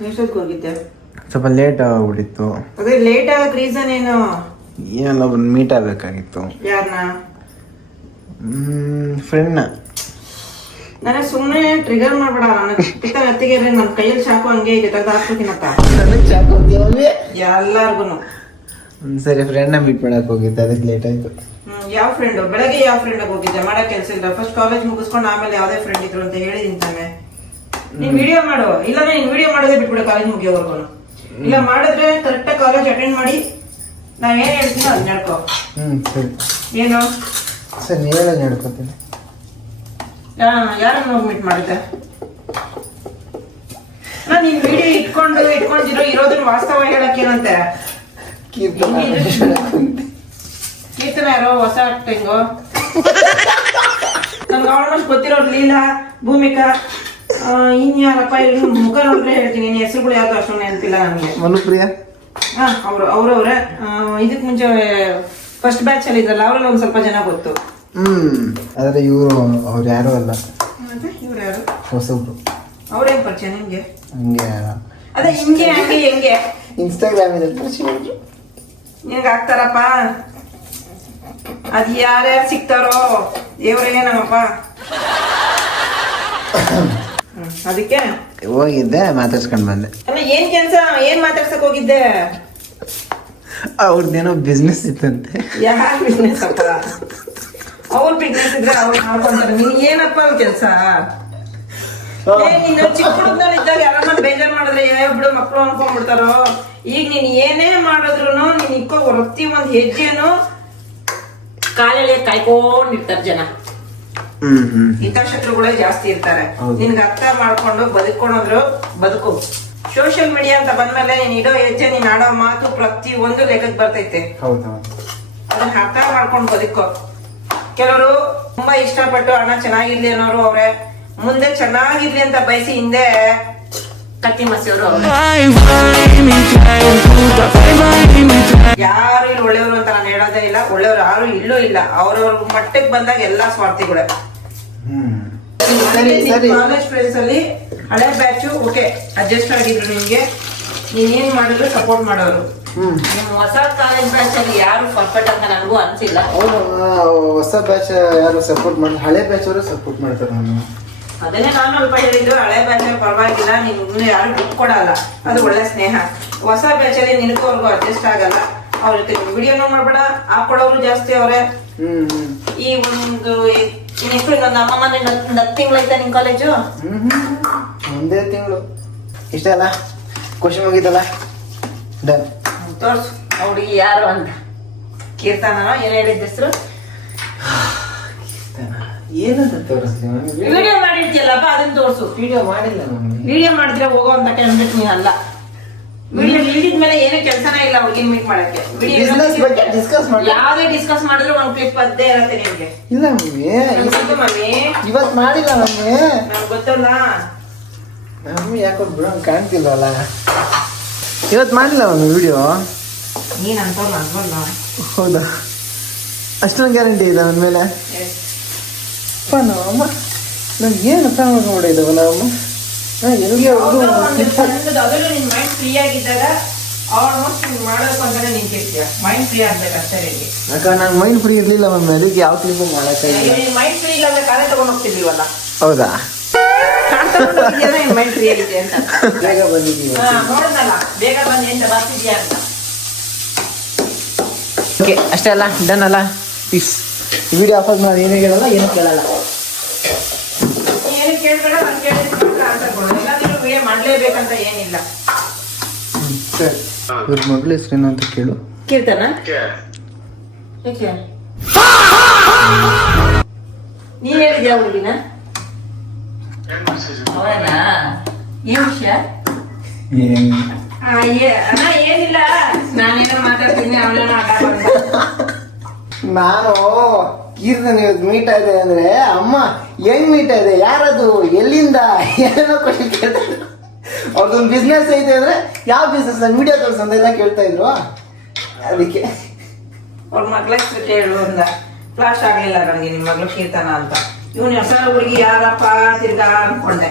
ಎಷ್ಟೊತ್ತಿಗೆ ಹೋಗಿದ್ದೆ? ಸ್ವಲ್ಪ ಲೇಟ್ ಆಗ್ಬಿಟ್ಟಿತ್ತು. ಅದೇ ಲೇಟ್ ಆಗಕ್ಕೆ ರೀಸನ್ ಏನು? ಏನಲ್ಲ ಒಂದು ಮೀಟ್ ಆಗಬೇಕಾಗಿತ್ತು. ಯಾರನ್ನ? ಫ್ರೆಂಡ್ನ. ನನಗೆ ಸುಮ್ಮನೆ ಟ್ರಿಗರ್ ಮಾಡಬೇಡ. ನನಗೆ ಪಿತ್ತ ನೆತ್ತಿಗೆ ನನ್ನ ಕೈಯಲ್ಲಿ ಚಾಕು ಹಂಗೆ ಇದೆ, ತೆಗೆದು ಹಾಕ್ಬೇಕಿನತ್ತ ನನಗೆ ಚಾಕು ಎಲ್ಲಾರ್ಗು. ಸರಿ, ಫ್ರೆಂಡ್ನ ಮೀಟ್ ಮಾಡಕ್ ಹೋಗಿದ್ದೆ, ಅದಕ್ಕೆ ಲೇಟ್ ಆಯ್ತು. ಯಾವ ಫ್ರೆಂಡ್? ಬೆಳಗ್ಗೆ ಯಾವ ಫ್ರೆಂಡ್ ಹೋಗಿದ್ದೆ? ಮಾಡೋ ಕೆಲಸ ಇಲ್ಲ. ಫಸ್ಟ್ ಕಾಲೇಜ್ ಮುಗಿಸ್ಕೊಂಡು ಆಮೇಲೆ ಯಾವ್ದೇ ಫ್ರೆಂಡ್ ಇದ್ರು ಅಂತ ಹೇಳಿದೀನಿ ತಾನೆ. ನೀನ್ ವಿಡಿಯೋ ಮಾಡು, ಇಲ್ಲ ನೀನ್ ವಿಡಿಯೋ ಮಾಡೋದೇ ಬಿಟ್ಬಿಡು ಕಾಲೇಜ್ ಮುಗಿಯೋವರೆಗೂ. ಇಲ್ಲ ಮಾಡಿದ್ರೆ ಕರೆಕ್ಟ್ ಕಾಲೇಜ್ ಅಟೆಂಡ್ ಮಾಡಿ ನಾವೇನ್ ಹೇಳ್ತೀನೋ ಅದ್ ನಡ್ಕೋ. ಸರಿ. ಏನು ಸರಿ, ನೀವೆಲ್ಲ ನಡ್ಕೋತೀನಿ. ಯಾರನ್ನ ಹೋಗಿ ಮೀಟ್ ಮಾಡಿದ್ದೆ? ನೀನ್ ವಿಡಿಯೋ ಇಟ್ಕೊಂಡಿರೋ ಇರೋದನ್ನ ವಾಸ್ತವ ಹೇಳಕ್ ಏನಂತೆ? ಕೀರ್ತನ ಯಾರೋ ಹೊಸ ಆಕ್ಟಿಂಗು. ನನ್ಗೆ ಆಲ್ಮೋಸ್ಟ್ ಗೊತ್ತಿರೋದು ಲೀಲಾ, ಭೂಮಿಕಾ, ಇನ್ಯಾರಪ್ಪ ಮುಖ ನೋಡಿದ್ರೆ ಹೇಳ್ತೀನಿ. ನಿನ್ನ ಹೆಸರುಗಳು ಯಾವ್ದು ಅಷ್ಟೊಂದು ನೆನಪಿಲ್ಲ ನನಗೆ. ಮನುಪ್ರಿಯಾ ಅವ್ರವ್ರೆ ಇದಕ್ ಮುಂಚೆ ಫಸ್ಟ್ ಬ್ಯಾಚ್ ಅಲ್ಲಿ ಇದ್ರಲ್ಲ, ಅವ್ರಲ್ಲಿ ಒಂದ್ ಸ್ವಲ್ಪ ಜನ ಗೊತ್ತು. ಆದ್ರೆ ಇವರು ಅವ್ರು ಯಾರು ಅಲ್ಲ. ಇವ್ರು ಯಾರು? ಹೊಸಬ್ರು. ಅವ್ರೇನ್ ಪರಿಚಯ ನಿಮ್ಗೆ? ಹಂಗೆ ಅದೇ ಹಿಂಗೆ ಹಂಗೆ ಹೆಂಗೆ ಇನ್ಸ್ಟಾಗ್ರಾಮಿನಲ್ಲಿ ಪರಿಚಯ. ನಿನ್ಗೆ ಆಗ್ತಾರಪ್ಪ, ಅದ್ ಯಾರ್ಯಾರು ಸಿಗ್ತಾರೋ ದೇವ್ರೇ ನಮ್ಮಪ್ಪ. ಅದಕ್ಕೆ ಹೋಗಿದ್ದೆ, ಮಾತಾಡ್ಸ್ಕೊಂಡ್ ಬಂದೆ. ಅಲ್ಲ ಏನ್ ಕೆಲ್ಸ? ಏನ್ ಮಾತಾಡ್ಸಕ್ ಹೋಗಿದ್ದೆ? ಅವ್ರದ್ದೇನೋ ಬಿಸ್ನೆಸ್ ಇತ್ತಂತೆ. ಯಾರ್ ಬಿಸ್ನೆಸ್ ಅಪ್ಪ? ಅವ್ರ ಬಿಸ್ನೆಸ್ ಇದ್ರೆ ಅವ್ರು ಮಾಡ್ಕೊಂತಾರೆ. ನೀನ್ ಏನಪ್ಪ ಅವ್ರ ಕೆಲ್ಸ? ನೀನು ಚಿಕ್ಕ ಹುಡುಗನಲ್ಲಿ ಇದ್ದಾಗ ಯಾರನ್ನ ಬೇಜಾರ್ ಮಾಡಿದ್ರೆ ಬಿಡು ಮಕ್ಳು ಅನ್ಕೊಂಡ್ಬಿಡ್ತಾರೋ. ಈಗ ನೀನ್ ಏನೇ ಮಾಡಿದ್ರು ನೀನ್ ಇಕ್ಕೋ ಪ್ರತಿ ಒಂದ್ ಹೆಜ್ಜೆನು ಕಾಲಲ್ಲಿ ಕಾಯ್ಕೊಂಡಿರ್ತಾರೆ ಜನ. ಹಿತಾಶತ್ರುಗಳೇ ಜಾಸ್ತಿ ಇರ್ತಾರೆ. ನಿನ್ಗೆ ಅರ್ಥ ಮಾಡ್ಕೊಂಡು ಬದುಕೊಂಡ್ರು ಬದುಕು. ಸೋಷಿಯಲ್ ಮೀಡಿಯಾ ಅಂತ ಬಂದ್ಮೇಲೆ ನೀನ್ ಇಡೋ ಹೆಜ್ಜೆ, ನೀನ್ ಆಡೋ ಮಾತು ಪ್ರತಿ ಒಂದು ಲೆಕ್ಕಕ್ಕೆ ಬರ್ತೈತೆ. ಅದನ್ನ ಅರ್ಥ ಮಾಡ್ಕೊಂಡು ಬದುಕೋ. ಕೆಲವರು ತುಂಬಾ ಇಷ್ಟಪಟ್ಟು ಹಣ ಚೆನ್ನಾಗಿರ್ಲಿ ಅನ್ನೋರು ಅವ್ರೆ, ಮುಂದೆ ಚೆನ್ನಾಗಿರ್ಲಿ ಅಂತ ಬಯಸಿ ಹಿಂದೆ ಕತ್ತಿ ಮಸಿಯವರು ಅವ್ರೆ. ಯಾರು ಇಲ್ಲಿ ಒಳ್ಳೆಯವರು ಅಂತ ನಾನು ಹೇಳೋದೇ ಇಲ್ಲ. ಒಳ್ಳೆಯವ್ರು ಯಾರು ಇಲ್ಲೂ ಇಲ್ಲ. ಅವ್ರವ್ರ ಮಟ್ಟಕ್ಕೆ ಬಂದಾಗ ಎಲ್ಲಾ ಸ್ವಾರ್ಥಿಗಳೇ. ಕಾಲೇಜ್ ಫ್ರೆಂಡ್ಸ್ ಅಲ್ಲಿ ಹಳೆ ಬ್ಯಾಚು ಓಕೆ ಅಡ್ಜಸ್ಟ್ ಆಗಿದ್ರು. ನಿಮ್ಗೆ ನೀನೇನ್ ಮಾಡಿದ್ರು ಸಪೋರ್ಟ್ ಮಾಡೋರು. ನಿಮ್ ಹೊಸ ಕಾಲೇಜ್ ಬ್ಯಾಚ್ ಅಲ್ಲಿ ಯಾರು ಪರ್ಫೆಕ್ಟ್ ಅಂತ ನನಗೂ ಅನ್ಸಿಲ್ಲ. ಹೊಸ ಬ್ಯಾಚ್ ಯಾರು ಸಪೋರ್ಟ್ ಮಾಡಿ, ಹಳೆ ಬ್ಯಾಚ್ ಅವರು ಸಪೋರ್ಟ್ ಮಾಡ್ತಾರೆ. ಅದನ್ನೇ ನಾನು ಸ್ವಲ್ಪ ಹೇಳಿದ್ದು, ಹಳೆ ಬ್ಯಾಚ್ ಅಲ್ಲಿ ಪರವಾಗಿಲ್ಲ, ನೀನ್ ಇನ್ನು ಯಾರು ಬಿಟ್ಟು ಕೊಡಲ್ಲ, ಅದು ಒಳ್ಳೆ ಸ್ನೇಹ. ಹೊಸ ಬ್ಯಾಚ್ ಅಲ್ಲಿ ನಿನಗೋರ್ಗು ಅಡ್ಜಸ್ಟ್ ಆಗಲ್ಲ. ಅವ್ರ ಜೊತೆ ವಿಡಿಯೋನು ಮಾಡ್ಬೇಡ, ಹಾಕೊಡೋರು ಜಾಸ್ತಿ ಅವ್ರೆ. ಈ ಒಂದು ಇನ್ನೆಷ್ಟು ಇನ್ನೊಂದು ಅಮ್ಮಮ್ಮ 10 ತಿಂಗಳಾಯ್ತಾ ನಿನ್ ಕಾಲೇಜು? ಒಂದೇ ತಿಂಗಳು. ಇಷ್ಟ ಅಲ್ಲ, ಖುಷಿ ಮುಗಿತಲ್ಲ. ತೋರ್ಸು ಹುಡುಗಿ ಯಾರು ಅಂತ. ಕೀರ್ತನ ಏನ್ ಹೇಳಿದ ಹೆಸರು? ಏನಂತ ತೋರಿಸ್ಲಿ? ವಿಡಿಯೋ ಮಾಡಿರ್ತೀಯಲ್ಲಪ್ಪ, ಅದನ್ನ ತೋರ್ಸು. ವಿಡಿಯೋ ಮಾಡಿಲ್ಲ. ವಿಡಿಯೋ ಮಾಡಿದ್ರೆ ಹೋಗೋ ಅಂತ ಕ್ಯಾಂಡಿಡೇಟ್ ನೀನ್ ಅಲ್ಲ. ವಿಡಿಯೋ ಇಳಿದ್ಮೇಲೆ ಏನೂ ಕೆಲಸನೇ ಇಲ್ಲ ಹುಡುಗಿನ ಮೀಟ್ ಮಾಡಕ್ಕೆ. ಯಾವ್ದೇ ಡಿಸ್ಕಸ್ ಮಾಡಿದ್ರೆ ಒಂದ್ ಕ್ಲಿಪ್ ಅದ್ದೇ ಇರತ್ತೆ ನಿಮ್ಗೆ. ಇಲ್ಲ ಮಮ್ಮಿ, ಇವತ್ ಮಾಡಿಲ್ಲ ಮಮ್ಮಿ. ನಮ್ಗೆ ಗೊತ್ತಲ್ಲ ಮಮ್ಮಿ, ಯಾಕೋ ಬಿಡೋ ಕಾಣ್ತಿಲ್ವಲ್ಲ. ಇವತ್ ಮಾಡಿಲ್ಲ ಮಮ್ಮಿ ವಿಡಿಯೋ. ನೀನ್ ಅಂತವ್ರು ಅನ್ಬಲ್ಲ. ಹೌದಾ? ಅಷ್ಟೊಂದು ಗ್ಯಾರಂಟಿ ಇದೆ ಅವನ ಮೇಲೆ? ನಾವಮ್ಮ ನಮ್ಗೆ ಏನು ಅರ್ಥ ಮಾಡ್ಕೊಂಡಿದ್ದಾವ ನಾವಮ್ಮ. ಅದರಲ್ಲೂ ನಿನ್ ಮೈಂಡ್ ಫ್ರೀ ಆಗಿದ್ದಾಗ ಆಲ್ಮೋಸ್ಟ್ ನೀನ್ ಮಾಡೋದು ಅಂತಾನೆ ನೀನ್ ಕೇಳ್ತೀಯ. ಮೈಂಡ್ ಫ್ರೀ ಆಗ್ಬೇಕು ಅಷ್ಟೇ ನಿನ್ಗೆ. ಯಾಕಂದ್ರೆ ನಂಗೆ ಮೈಂಡ್ ಫ್ರೀ ಇರ್ಲಿಲ್ಲ ಮಮ್ಮಿ, ಅದಕ್ಕೆ ಯಾವ ಕ್ಲಿಪ್ ಮಾಡಕ್ಕಾಗಿಲ್ಲ. ಮೈಂಡ್ ಫ್ರೀ ಇಲ್ಲ ಅಂದ್ರೆ ಕಾಲೇ ತಗೊಂಡ್ ಹೋಗ್ತಿರ್ಲಿವಲ್ಲ. ಹೌದಾ? ಮೈಂಡ್ ಫ್ರೀ ಆಗಿದೆ ಅಂತ ಬೇಗ ಬಂದಿದ್ದೀವಿ. ನೋಡೋದಲ್ಲ, ಬೇಗ ಬಂದಿ ಅಂತ ಬರ್ತಿದ್ಯಾ ಅಂತ. ಓಕೆ, ಅಷ್ಟೇ ಅಲ್ಲ, ಡನ್ ಅಲ್ಲ, ಪೀಸ್. ವಿಡಿಯೋ ಆಫರ್ ಮಾಡಿ ಏನೂ ಹೇಳಲ್ಲ, ಏನೂ ಕೇಳಲ್ಲ. ಏನು ಕೇಳ್ಬೇಡ, ನಾನು ಕೇಳಿದ್ರೆ ಆನ್ಸರ್ ಕೊಡು. ಎಲ್ಲಾದ್ರೂ ವಿಡಿಯೋ ಮಾಡ್ಲೇಬೇಕಂತ ಏನಿಲ್ಲ. ಸರಿ, ಇವ್ರ ಮಗಳ ಹೆಸರೇನು ಅಂತ ಕೇಳು. ಕೀರ್ತನ? ಏಕೆ ನೀನ್ ಹೇಳಿದ್ಯಾ ಹುಡುಗಿನ? ಅವನಾ? ಏನ್ ವಿಷಯ? ಅಣ್ಣ ಏನಿಲ್ಲ, ನಾನೇನೋ ಮಾತಾಡ್ತೀನಿ, ಅವಳೇನೋ ಆಟ ಬಂದ. ನಾನು ಕೀರ್ತನ ಇವತ್ತು ಮೀಟ್ ಆಗಿದೆ ಅಂದ್ರೆ ಅಮ್ಮ ಹೆಂಗ್ ಮೀಟ್ ಆಗಿದೆ, ಯಾರದು, ಎಲ್ಲಿಂದ, ಏನೇನೋ ಕ್ವಶನ್ ಕೇಳ್ತಾರೆ. ಅವ್ರದ್ದೊಂದು ಬಿಸ್ನೆಸ್ ಐತೆ ಅಂದ್ರೆ ಯಾವ ಬಿಸ್ನೆಸ್ ನಂಗೆ ವಿಡಿಯೋ ತೋರಿಸಂತೆಲ್ಲ ಕೇಳ್ತಾ ಇದ್ರು. ಅದಕ್ಕೆ ಅವ್ರ ಮಗ್ಳ ಹೆಸರು ಕೇಳು ಅಂದ. ಫ್ಲಾಶ್ ಆಗ್ಲಿಲ್ಲ ನನಗೆ ನಿಮ್ ಮಗಳು ಕೀರ್ತನ ಅಂತ. ಇವನ್ ಹೊಸ ಹುಡುಗಿ ಯಾರಪ್ಪ ತಿರ್ಗಾ ಅನ್ಕೊಂಡೆ.